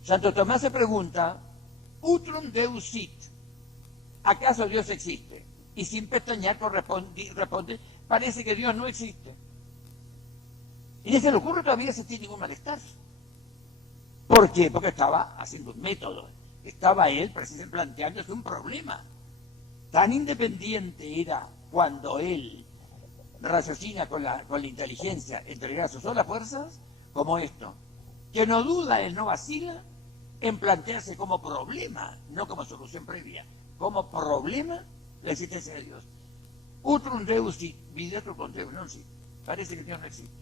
Santo Tomás se pregunta, Utrum Deus sit, ¿acaso Dios existe? Y sin pestañear responde, parece que Dios no existe. Y ni se le ocurre todavía sentir ningún malestar. ¿Por qué? Porque estaba haciendo un método. Estaba él precisamente planteándose un problema. Tan independiente era cuando él raciocina con la inteligencia, entregar sus solas fuerzas, como esto, que no duda, él no vacila en plantearse como problema, no como solución previa, como problema la existencia de Dios. Utrum Deus sit, videtur con Deus non sit. Parece que Dios no existe.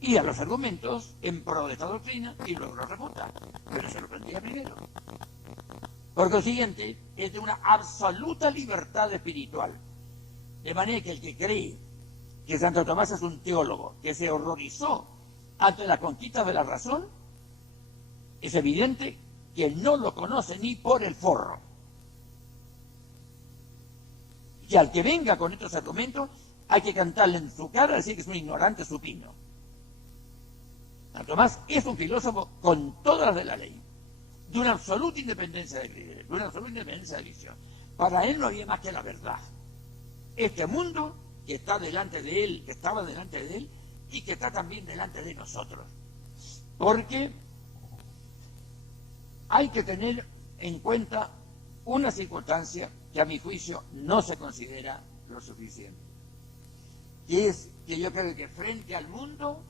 Y a los argumentos en pro de esta doctrina y luego lo refuta, pero se lo plantea primero. Por consiguiente, es de una absoluta libertad espiritual. De manera que el que cree que Santo Tomás es un teólogo que se horrorizó ante las conquistas de la razón, es evidente que no lo conoce ni por el forro. Y al que venga con estos argumentos, hay que cantarle en su cara, decir que es un ignorante supino. Santo Tomás es un filósofo con todas las de la ley, de una absoluta independencia de criterio, de una absoluta independencia de visión. Para él no había más que la verdad. Este mundo que está delante de él, que estaba delante de él, y que está también delante de nosotros. Porque hay que tener en cuenta una circunstancia que a mi juicio no se considera lo suficiente. Y es que yo creo que frente al mundo,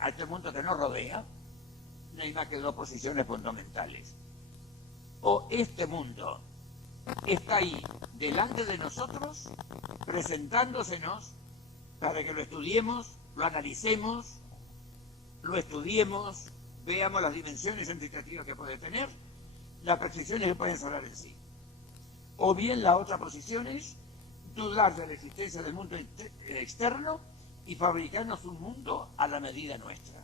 a este mundo que nos rodea, no hay más que dos posiciones fundamentales. O este mundo está ahí delante de nosotros, presentándosenos para que lo estudiemos, lo analicemos, lo estudiemos, veamos las dimensiones significativas que puede tener, las percepciones que pueden solar en sí. O bien la otra posición es dudar de la existencia del mundo externo y fabricarnos un mundo a la medida nuestra.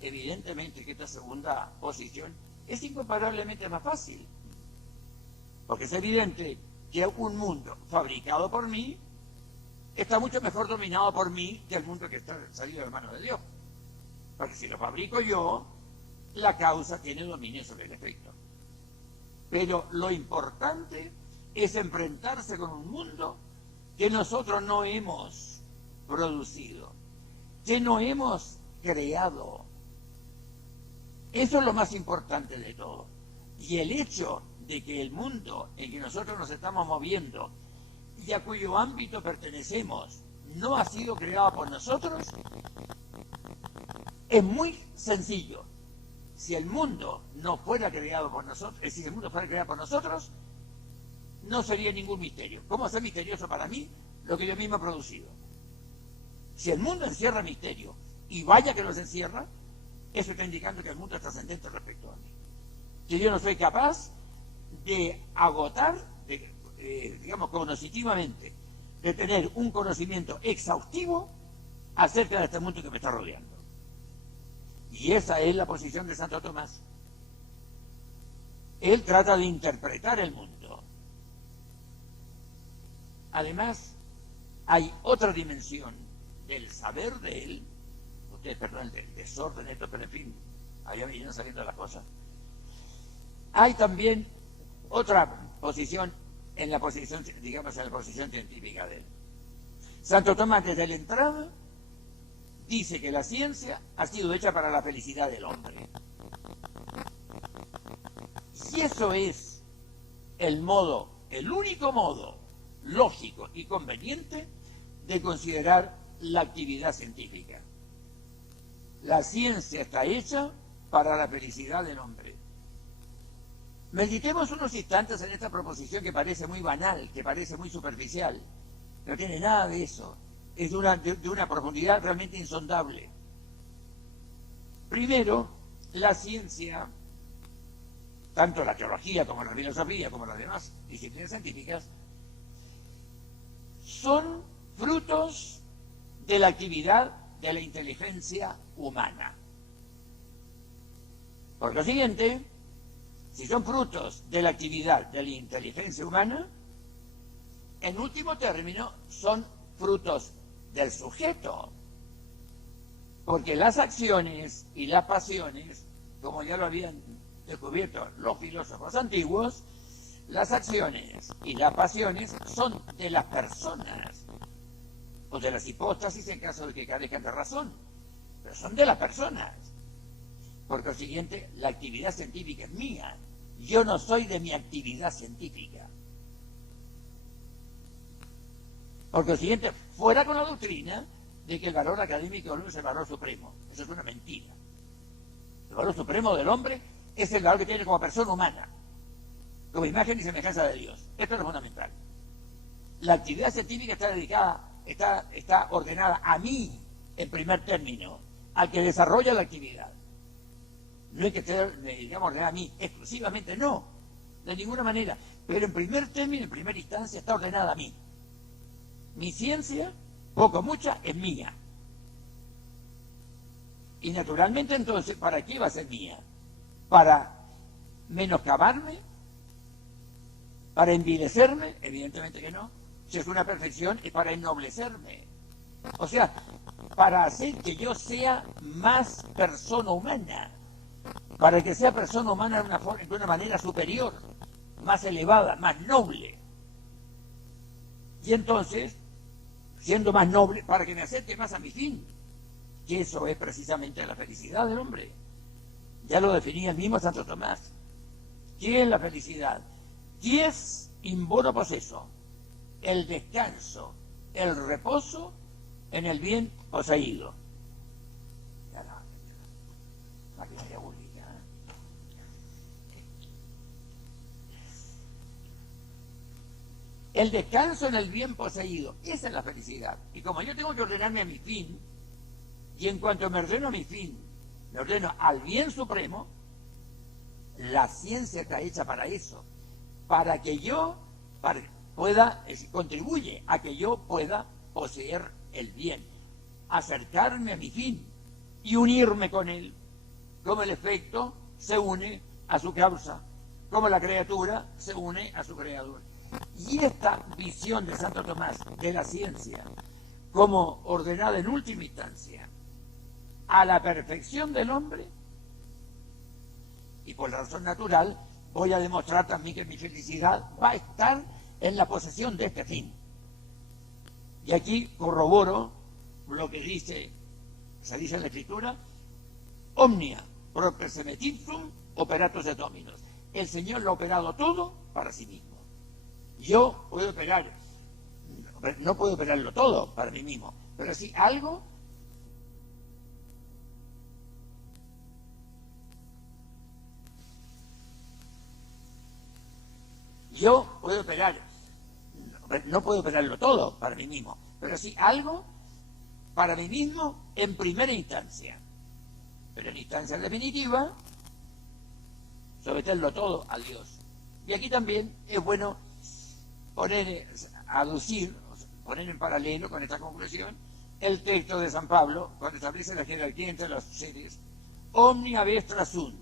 Evidentemente que esta segunda posición es incomparablemente más fácil, porque es evidente que un mundo fabricado por mí está mucho mejor dominado por mí que el mundo que está salido de manos de Dios. Porque si lo fabrico yo, la causa tiene dominio sobre el efecto. Pero lo importante es enfrentarse con un mundo que nosotros no hemos producido, que no hemos creado. Eso es lo más importante de todo. Y el hecho de que el mundo en que nosotros nos estamos moviendo y a cuyo ámbito pertenecemos no ha sido creado por nosotros, es muy sencillo. Si el mundo no fuera creado por nosotros, si el mundo fuera creado por nosotros, no sería ningún misterio. ¿Cómo hacer misterioso para mí lo que yo mismo he producido? Si el mundo encierra misterio, y vaya que los encierra, eso está indicando que el mundo es trascendente respecto a mí. Si yo no soy capaz de agotar, digamos, cognitivamente, de tener un conocimiento exhaustivo acerca de este mundo que me está rodeando. Y esa es la posición de Santo Tomás. Él trata de interpretar el mundo. Además, hay otra dimensión del saber de él. Ustedes perdonen el desorden esto, pero en fin, ahí vienen saliendo las cosas. Hay también otra posición en la posición, digamos, en la posición científica de él. Santo Tomás, desde la entrada, dice que la ciencia ha sido hecha para la felicidad del hombre. Y eso es el único modo lógico y conveniente de considerar la actividad científica. La ciencia está hecha para la felicidad del hombre. Meditemos unos instantes en esta proposición que parece muy banal, que parece muy superficial. No tiene nada de eso. Es de una profundidad realmente insondable. Primero, la ciencia, tanto la teología como la filosofía, como las demás disciplinas científicas, son frutos de la actividad de la inteligencia humana. Por consiguiente, si son frutos de la actividad de la inteligencia humana, en último término son frutos del sujeto, porque las acciones y las pasiones, como ya lo habían descubierto los filósofos antiguos, las acciones y las pasiones son de las personas, o de las hipóstasis en caso de que carezcan de razón, pero son de las personas. Por consiguiente, la actividad científica es mía. Yo no soy de mi actividad científica. Por consiguiente, fuera con la doctrina de que el valor académico es el valor supremo. Eso es una mentira. El valor supremo del hombre es el valor que tiene como persona humana, como imagen y semejanza de Dios. Esto es lo fundamental. La actividad científica está dedicada, está ordenada a mí, en primer término, al que desarrolla la actividad. No es que esté, digamos, ordenada a mí exclusivamente, no, de ninguna manera. Pero en primer término, en primera instancia, está ordenada a mí. Mi ciencia, poco o mucha, es mía. Y naturalmente entonces, ¿para qué va a ser mía? ¿Para menoscabarme? ¿Para envilecerme? Evidentemente que no. Si es una perfección, es para ennoblecerme. O sea, para hacer que yo sea más persona humana. Para que sea persona humana de una manera superior, más elevada, más noble. Y entonces, siendo más noble, para que me acerque más a mi fin, que eso es precisamente la felicidad del hombre. Ya lo definía el mismo Santo Tomás. ¿Qué es la felicidad? Dies in bono possesso, el descanso, el reposo en el bien poseído. Ya no, máquina diabólica. El descanso en el bien poseído, esa es la felicidad. Y como yo tengo que ordenarme a mi fin, y en cuanto me ordeno a mi fin, me ordeno al bien supremo, la ciencia está hecha para eso, para que yo contribuye a que yo pueda poseer el bien, acercarme a mi fin y unirme con él, como el efecto se une a su causa, como la criatura se une a su creador. Y esta visión de Santo Tomás de la ciencia, como ordenada en última instancia a la perfección del hombre, y por la razón natural, voy a demostrar también que mi felicidad va a estar en la posesión de este fin. Y aquí corroboro lo que se dice en la Escritura: omnia pro persemetintum operatus et dominos. El Señor lo ha operado todo para sí mismo. Yo puedo operar, no puedo operarlo todo para mí mismo, pero sí algo. Yo puedo operar, no puedo operarlo todo para mí mismo, pero sí algo para mí mismo en primera instancia. Pero en instancia definitiva, someterlo todo a Dios. Y aquí también es bueno poner en paralelo con esta conclusión el texto de San Pablo, cuando establece la jerarquía entre los seres: omnia vestra sunt,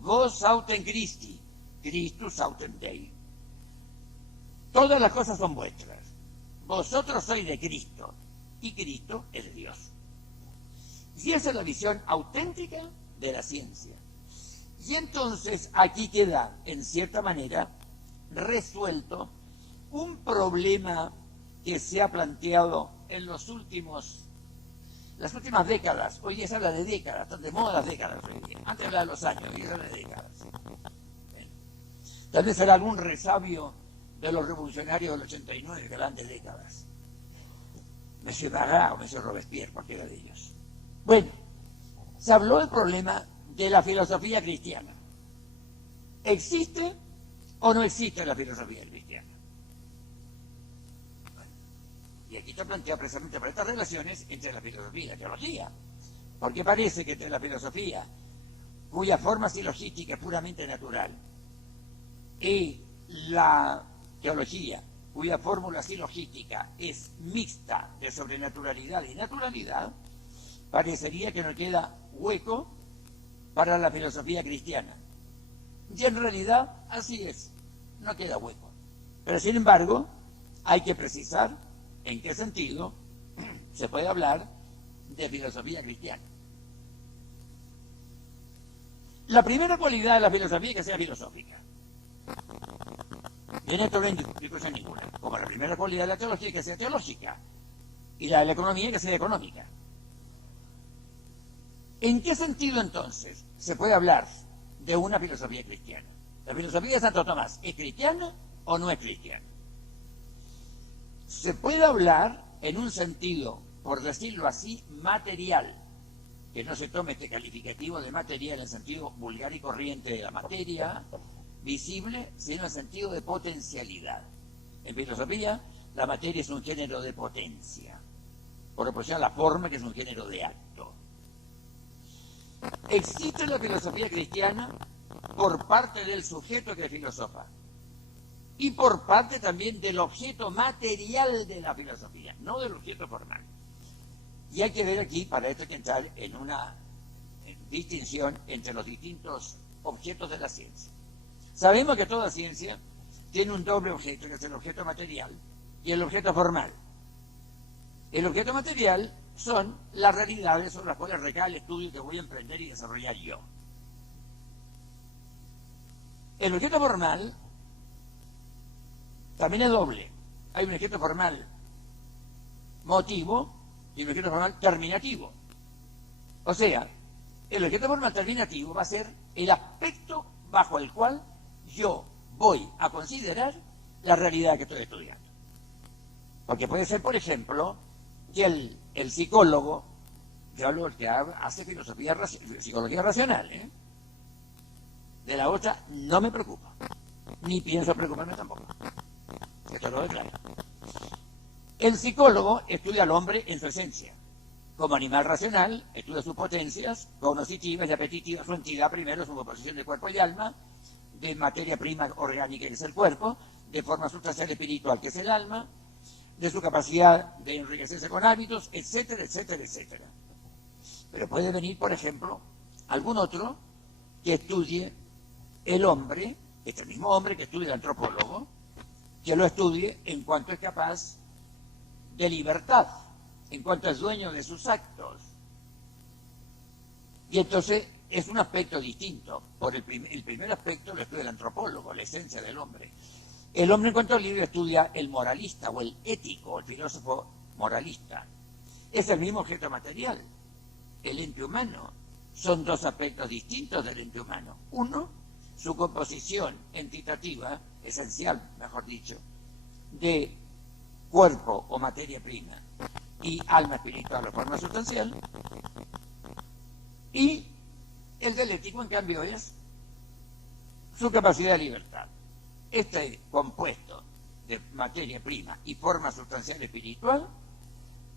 vos autem Christi, Christus autem Dei. Todas las cosas son vuestras. Vosotros sois de Cristo y Cristo es de Dios. Y esa es la visión auténtica de la ciencia. Y entonces aquí queda, en cierta manera, resuelto un problema que se ha planteado en las últimas décadas. Hoy día se habla de décadas, están de moda las décadas hoy día. Antes hablaba de los años, hoy se habla de décadas. Bien. Tal vez será algún resabio de los revolucionarios del 89 que hablan de décadas. Monsieur Marat o Monsieur Robespierre, cualquiera de ellos. Bueno, se habló del problema de la filosofía cristiana. ¿Existe o no existe la filosofía cristiana? Bueno, y aquí está planteado precisamente por estas relaciones entre la filosofía y la teología. Porque parece que entre la filosofía, cuya forma silogística es puramente natural, y la teología, cuya fórmula silogística es mixta de sobrenaturalidad y naturalidad, parecería que no queda hueco para la filosofía cristiana. Y en realidad así es, no queda hueco. Pero sin embargo, hay que precisar en qué sentido se puede hablar de filosofía cristiana. La primera cualidad de la filosofía es que sea filosófica. Y en esto no hay discusión ninguna. Como la primera cualidad de la teología es que sea teológica. Y la de la economía es que sea económica. ¿En qué sentido entonces se puede hablar de una filosofía cristiana? ¿La filosofía de Santo Tomás es cristiana o no es cristiana? Se puede hablar en un sentido, por decirlo así, material, que no se tome este calificativo de material en el sentido vulgar y corriente de la materia visible, sino en el sentido de potencialidad. En filosofía, la materia es un género de potencia, por oposición a la forma, que es un género de acto. Existe la filosofía cristiana por parte del sujeto que filosofa y por parte también del objeto material de la filosofía, no del objeto formal. Y hay que ver aquí, para esto hay que entrar en una distinción entre los distintos objetos de la ciencia. Sabemos que toda ciencia tiene un doble objeto, que es el objeto material y el objeto formal. El objeto material son las realidades sobre las cuales recae el estudio que voy a emprender y desarrollar yo. El objeto formal también es doble. Hay un objeto formal motivo y un objeto formal terminativo. O sea, el objeto formal terminativo va a ser el aspecto bajo el cual yo voy a considerar la realidad que estoy estudiando. Porque puede ser, por ejemplo, que el psicólogo, yo hablo del que hace psicología racional, de la otra no me preocupa, ni pienso preocuparme tampoco. Esto lo declaro. El psicólogo estudia al hombre en su esencia. Como animal racional, estudia sus potencias cognitivas y apetitivas, su entidad primero, su composición de cuerpo y alma, de materia prima orgánica que es el cuerpo, de forma sustancial espiritual que es el alma, de su capacidad de enriquecerse con hábitos, etcétera, etcétera, etcétera. Pero puede venir, por ejemplo, algún otro que estudie el hombre, este mismo hombre que estudia el antropólogo, que lo estudie en cuanto es capaz de libertad, en cuanto es dueño de sus actos. Y entonces es un aspecto distinto. Por el primer aspecto lo estudia el antropólogo, la esencia del hombre. El hombre en cuanto al libro estudia el moralista o el ético, el filósofo moralista. Es el mismo objeto material, el ente humano. Son dos aspectos distintos del ente humano. Uno, su composición entitativa, esencial, mejor dicho, de cuerpo o materia prima y alma espiritual o forma sustancial. Y el del ético, en cambio, es su capacidad de libertad. Este compuesto de materia prima y forma sustancial espiritual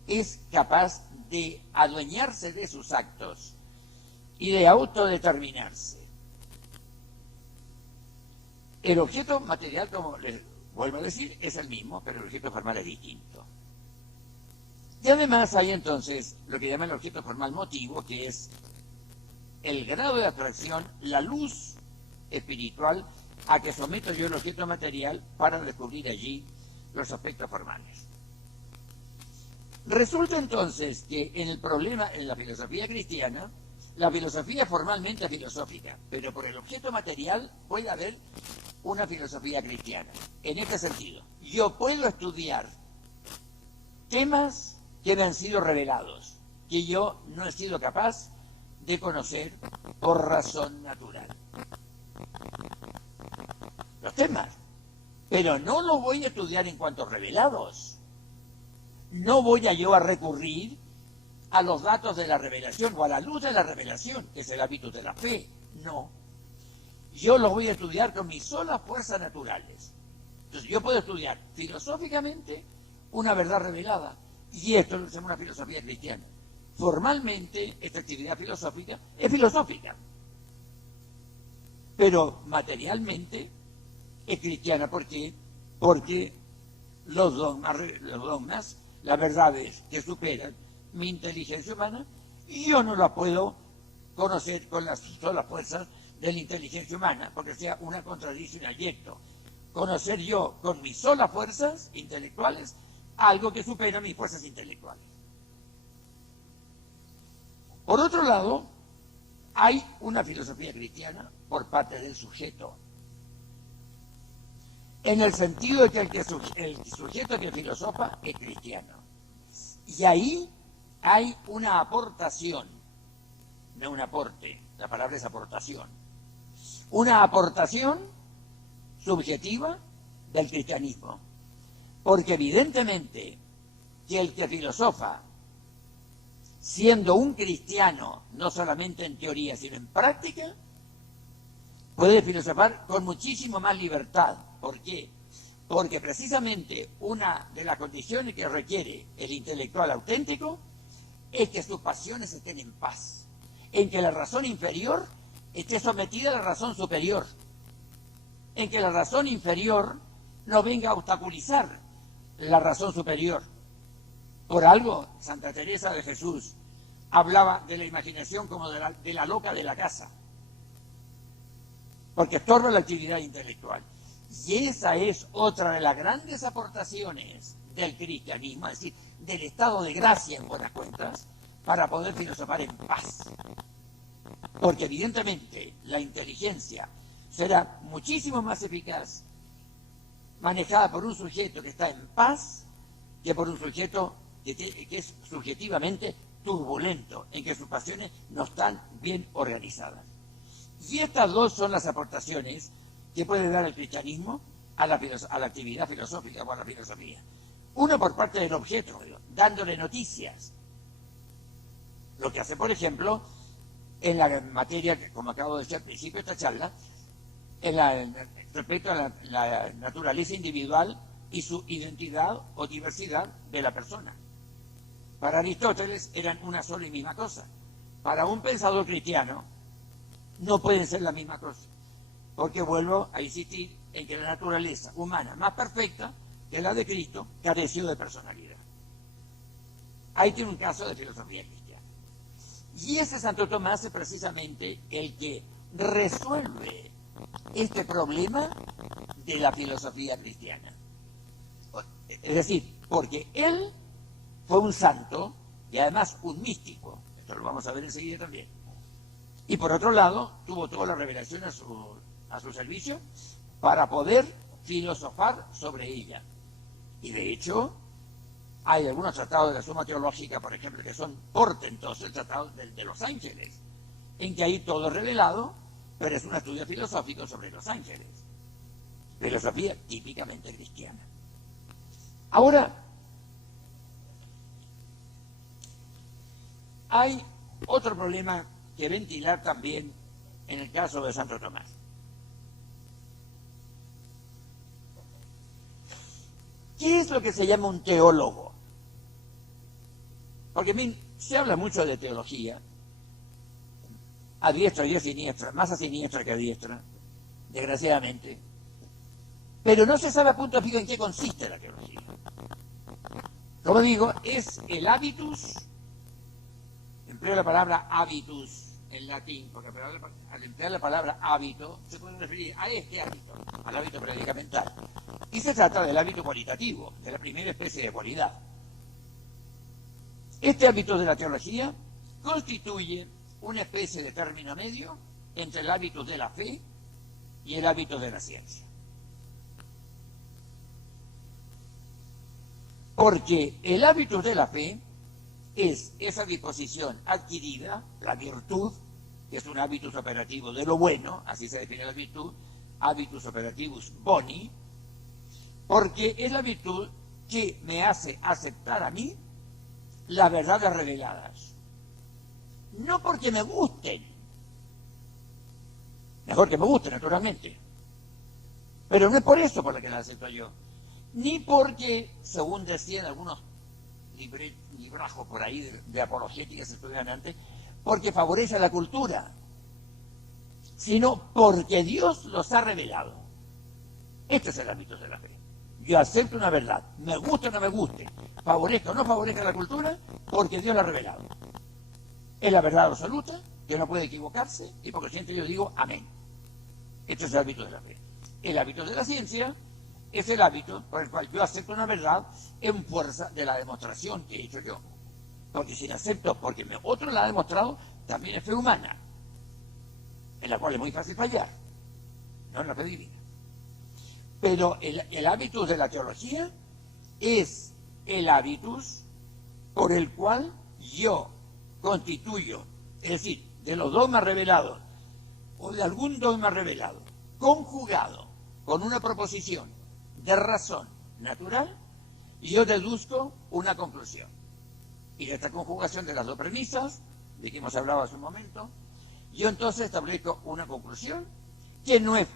es capaz de adueñarse de sus actos y de autodeterminarse. El objeto material, como les vuelvo a decir, es el mismo, pero el objeto formal es distinto. Y además hay entonces lo que llaman el objeto formal motivo, que es el grado de atracción, la luz espiritual a que someto yo el objeto material para descubrir allí los aspectos formales. Resulta entonces que en el problema, en la filosofía cristiana, la filosofía es formalmente filosófica, pero por el objeto material puede haber una filosofía cristiana. En este sentido, yo puedo estudiar temas que me han sido revelados, que yo no he sido capaz de conocer por razón natural. Los temas, pero no los voy a estudiar en cuanto revelados. No voy yo a recurrir a los datos de la revelación o a la luz de la revelación, que es el hábito de la fe. No. Yo los voy a estudiar con mis solas fuerzas naturales. Entonces yo puedo estudiar filosóficamente una verdad revelada, y esto lo llama una filosofía cristiana. Formalmente esta actividad filosófica es filosófica, pero materialmente es cristiana. ¿Por qué? Porque los dogmas, las verdades que superan mi inteligencia humana, yo no la puedo conocer con las solas fuerzas de la inteligencia humana, porque sea una contradicción adyecto. Conocer yo con mis solas fuerzas intelectuales algo que supera mis fuerzas intelectuales. Por otro lado, hay una filosofía cristiana por parte del sujeto, en el sentido de que el sujeto que filosofa es cristiano. Y ahí hay una aportación, no un aporte, la palabra es aportación, una aportación subjetiva del cristianismo, porque evidentemente que el que filosofa, siendo un cristiano, no solamente en teoría, sino en práctica, puede filosofar con muchísimo más libertad. ¿Por qué? Porque precisamente una de las condiciones que requiere el intelectual auténtico es que sus pasiones estén en paz, en que la razón inferior esté sometida a la razón superior, en que la razón inferior no venga a obstaculizar la razón superior. Por algo, Santa Teresa de Jesús hablaba de la imaginación como de la loca de la casa, porque estorba la actividad intelectual. Y esa es otra de las grandes aportaciones del cristianismo, es decir, del estado de gracia en buenas cuentas, para poder filosofar en paz. Porque evidentemente la inteligencia será muchísimo más eficaz manejada por un sujeto que está en paz que por un sujeto que es subjetivamente turbulento, en que sus pasiones no están bien organizadas. Y estas dos son las aportaciones que puede dar el cristianismo a la actividad filosófica o a la filosofía. Una por parte del objeto, dándole noticias. Lo que hace, por ejemplo, en la materia, que, como acabo de decir al principio de esta charla, respecto a la naturaleza individual y su identidad o diversidad de la persona. Para Aristóteles eran una sola y misma cosa. Para un pensador cristiano no pueden ser la misma cosa, porque vuelvo a insistir en que la naturaleza humana más perfecta que la de Cristo careció de personalidad. Ahí tiene un caso de filosofía cristiana. Y ese Santo Tomás es precisamente el que resuelve este problema de la filosofía cristiana. Es decir, porque él fue un santo y además un místico, esto lo vamos a ver enseguida también, y por otro lado tuvo toda la revelación a su servicio para poder filosofar sobre ella. Y de hecho hay algunos tratados de la Suma Teológica, por ejemplo, que son portentosos, el tratado de los ángeles, en que hay todo revelado, pero es un estudio filosófico sobre los ángeles, filosofía típicamente cristiana. Ahora, hay otro problema que ventilar también en el caso de Santo Tomás. ¿Qué es lo que se llama un teólogo? Porque se habla mucho de teología, a diestra y a siniestra, más a siniestra que a diestra, desgraciadamente, pero no se sabe a punto fijo en qué consiste la teología. Como digo, es el habitus, empleo la palabra habitus en latín, porque al emplear la palabra hábito se puede referir a este hábito, al hábito predicamental. Y se trata del hábito cualitativo, de la primera especie de cualidad. Este hábito de la teología constituye una especie de término medio entre el hábito de la fe y el hábito de la ciencia. Porque el hábito de la fe es esa disposición adquirida, la virtud, que es un hábitus operativo de lo bueno, así se define la virtud, habitus operativus boni, porque es la virtud que me hace aceptar a mí las verdades reveladas. No porque me gusten, mejor que me gusten naturalmente, pero no es por eso por la que las acepto yo, ni porque, según decían algunos librajos por ahí de apologética que se estudian antes, porque favorece la cultura, sino porque Dios los ha revelado. Este es el ámbito de la fe. Yo acepto una verdad, me guste o no me guste, favorezca o no favorezca la cultura, porque Dios la ha revelado. Es la verdad absoluta que no puede equivocarse, y por consiguiente yo digo amén. Esto es el hábito de la fe. El hábito de la ciencia es el hábito por el cual yo acepto una verdad en fuerza de la demostración que he hecho yo. Porque si la acepto porque otro la ha demostrado, también es fe humana, en la cual es muy fácil fallar, no en la fe divina. Pero el hábitus de la teología es el hábitus por el cual yo constituyo, es decir, de los dogmas revelados o de algún dogma revelado, conjugado con una proposición de razón natural, yo deduzco una conclusión. Y de esta conjugación de las dos premisas, de que hemos hablado hace un momento, yo entonces establezco una conclusión que no es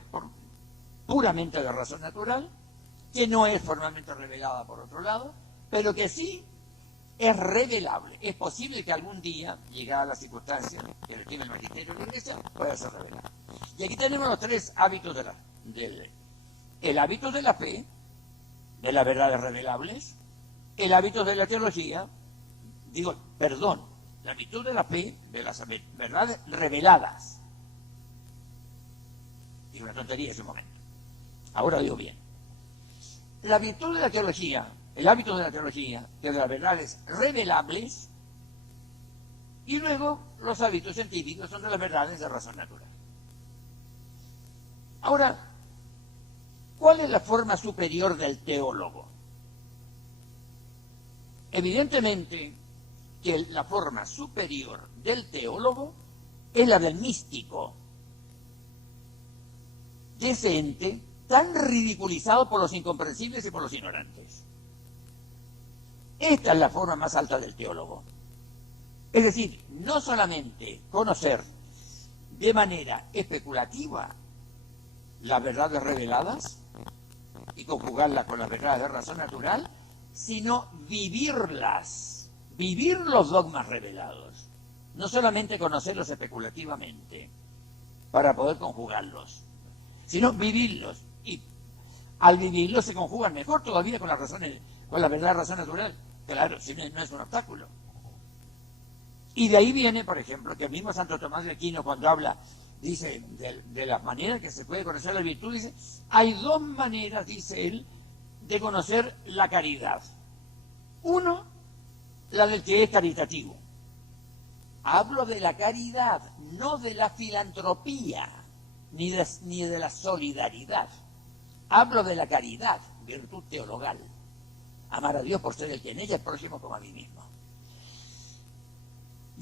puramente de razón natural, que no es formalmente revelada por otro lado, pero que sí es revelable. Es posible que algún día, llegada la circunstancia que requiere el magisterio de la Iglesia, pueda ser revelada. Y aquí tenemos los tres hábitos el hábito de la fe, de las verdades revelables, el hábito de la teología, la virtud de la fe, de las verdades reveladas. Digo una tontería ese momento. Ahora digo bien. La virtud de la teología, el hábito de la teología, de las verdades revelables, y luego los hábitos científicos son de las verdades de razón natural. Ahora, ¿cuál es la forma superior del teólogo? Evidentemente que la forma superior del teólogo es la del místico, de ese ente tan ridiculizado por los incomprensibles y por los ignorantes. Esta es la forma más alta del teólogo. Es decir, no solamente conocer de manera especulativa las verdades reveladas y conjugarlas con las verdades de razón natural, sino vivirlas, vivir los dogmas revelados. No solamente conocerlos especulativamente para poder conjugarlos, sino vivirlos. Y al vivirlos se conjugan mejor todavía con la verdad de razón natural. Claro, si no es un obstáculo. Y de ahí viene, por ejemplo, que el mismo Santo Tomás de Aquino, cuando habla, dice, de las maneras que se puede conocer la virtud, dice, hay dos maneras, dice él, de conocer la caridad. Uno, la del que es caritativo. Hablo de la caridad, no de la filantropía, ni de la solidaridad. Hablo de la caridad, virtud teologal. Amar a Dios por ser el que en ella es próximo como a mí mismo.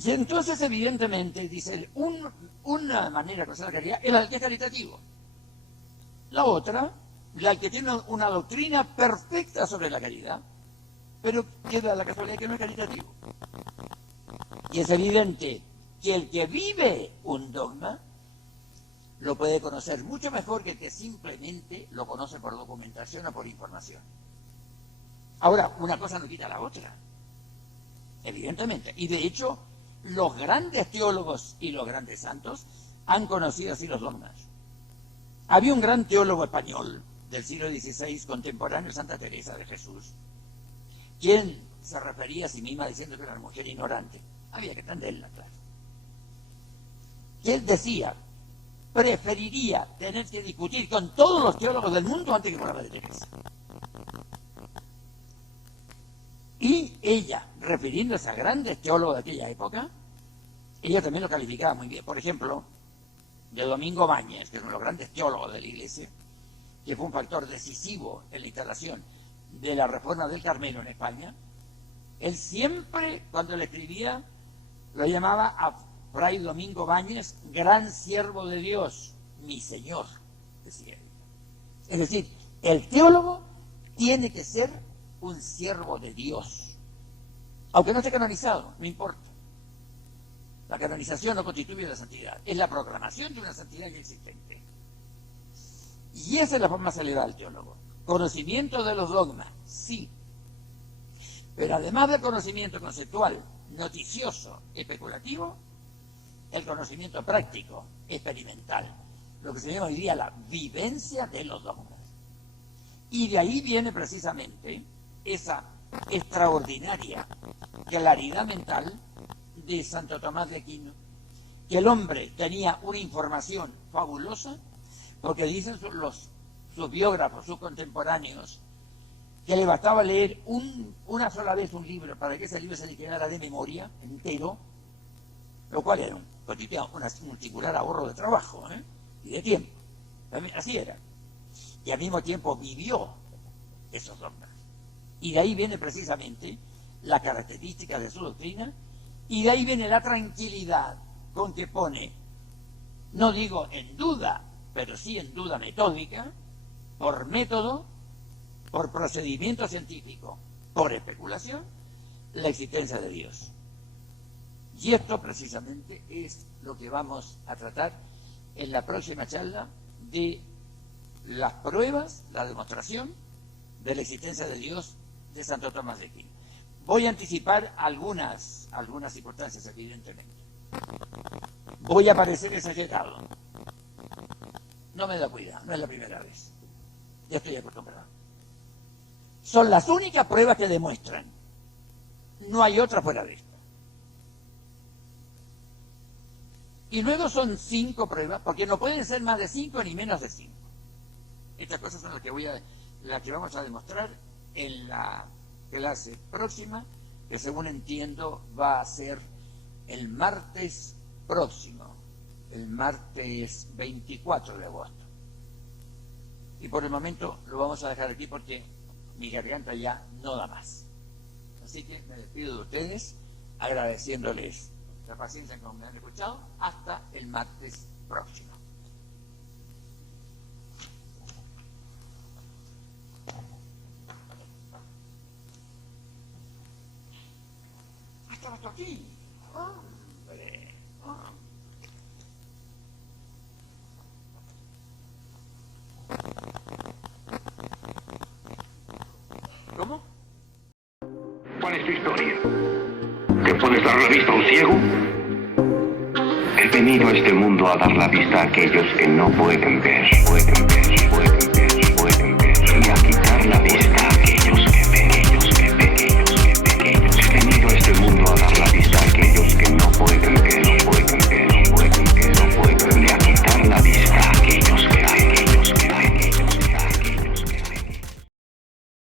Y entonces, evidentemente, dice, una manera de conocer la caridad es la del que es caritativo. La otra, la que tiene una doctrina perfecta sobre la caridad, pero queda la casualidad que no es caritativo. Y es evidente que el que vive un dogma lo puede conocer mucho mejor que el que simplemente lo conoce por documentación o por información. Ahora, una cosa no quita la otra, evidentemente. Y de hecho, los grandes teólogos y los grandes santos han conocido así los dogmas. Había un gran teólogo español del siglo XVI, contemporáneo, Santa Teresa de Jesús, quien se refería a sí misma diciendo que era una mujer ignorante. Había que entenderla, claro. Que él decía, preferiría tener que discutir con todos los teólogos del mundo antes que con la Madre Teresa. Y ella, refiriéndose a grandes teólogos de aquella época, ella también lo calificaba muy bien. Por ejemplo, de Domingo Báñez, que es uno de los grandes teólogos de la Iglesia, que fue un factor decisivo en la instalación de la reforma del Carmelo en España. Él siempre, cuando le escribía, lo llamaba a Fray Domingo Báñez, gran siervo de Dios, mi Señor, decía él. Es decir, el teólogo tiene que ser un siervo de Dios, aunque no esté canonizado, no importa. La canonización no constituye la santidad, es la proclamación de una santidad ya existente. Y esa es la forma salida del teólogo. Conocimiento de los dogmas, sí, pero además del conocimiento conceptual, noticioso, especulativo, el conocimiento práctico, experimental, lo que se llama hoy día la vivencia de los dogmas. Y de ahí viene precisamente esa extraordinaria claridad mental de Santo Tomás de Aquino, que el hombre tenía una información fabulosa, porque dicen sus biógrafos, sus contemporáneos, que le bastaba leer una sola vez un libro para que ese libro se le quedara de memoria entero, lo cual era un singular ahorro de trabajo y de tiempo. Así era. Y al mismo tiempo vivió esos hombres. Y de ahí viene precisamente la característica de su doctrina, y de ahí viene la tranquilidad con que pone, no digo en duda, pero sí en duda metódica, por método, por procedimiento científico, por especulación, la existencia de Dios. Y esto precisamente es lo que vamos a tratar en la próxima charla de las pruebas, la demostración de la existencia de Dios de Santo Tomás de Aquino. Voy a anticipar algunas circunstancias, evidentemente. Voy a parecer exagerado. No me da cuidado, no es la primera vez. Ya estoy acostumbrado. Son las únicas pruebas que demuestran. No hay otra fuera de esta. Y luego son 5 pruebas, porque no pueden ser más de 5 ni menos de 5. Estas cosas son las que vamos a demostrar en la clase próxima, que según entiendo va a ser el martes próximo, el martes 24 de agosto. Y por el momento lo vamos a dejar aquí porque mi garganta ya no da más. Así que me despido de ustedes agradeciéndoles la paciencia con que me han escuchado. Hasta el martes próximo. Hasta aquí. Hombre. ¿Cómo? ¿Cuál es tu historia? ¿Que puedes dar la vista a un ciego? He venido a este mundo a dar la vista a aquellos que no pueden ver.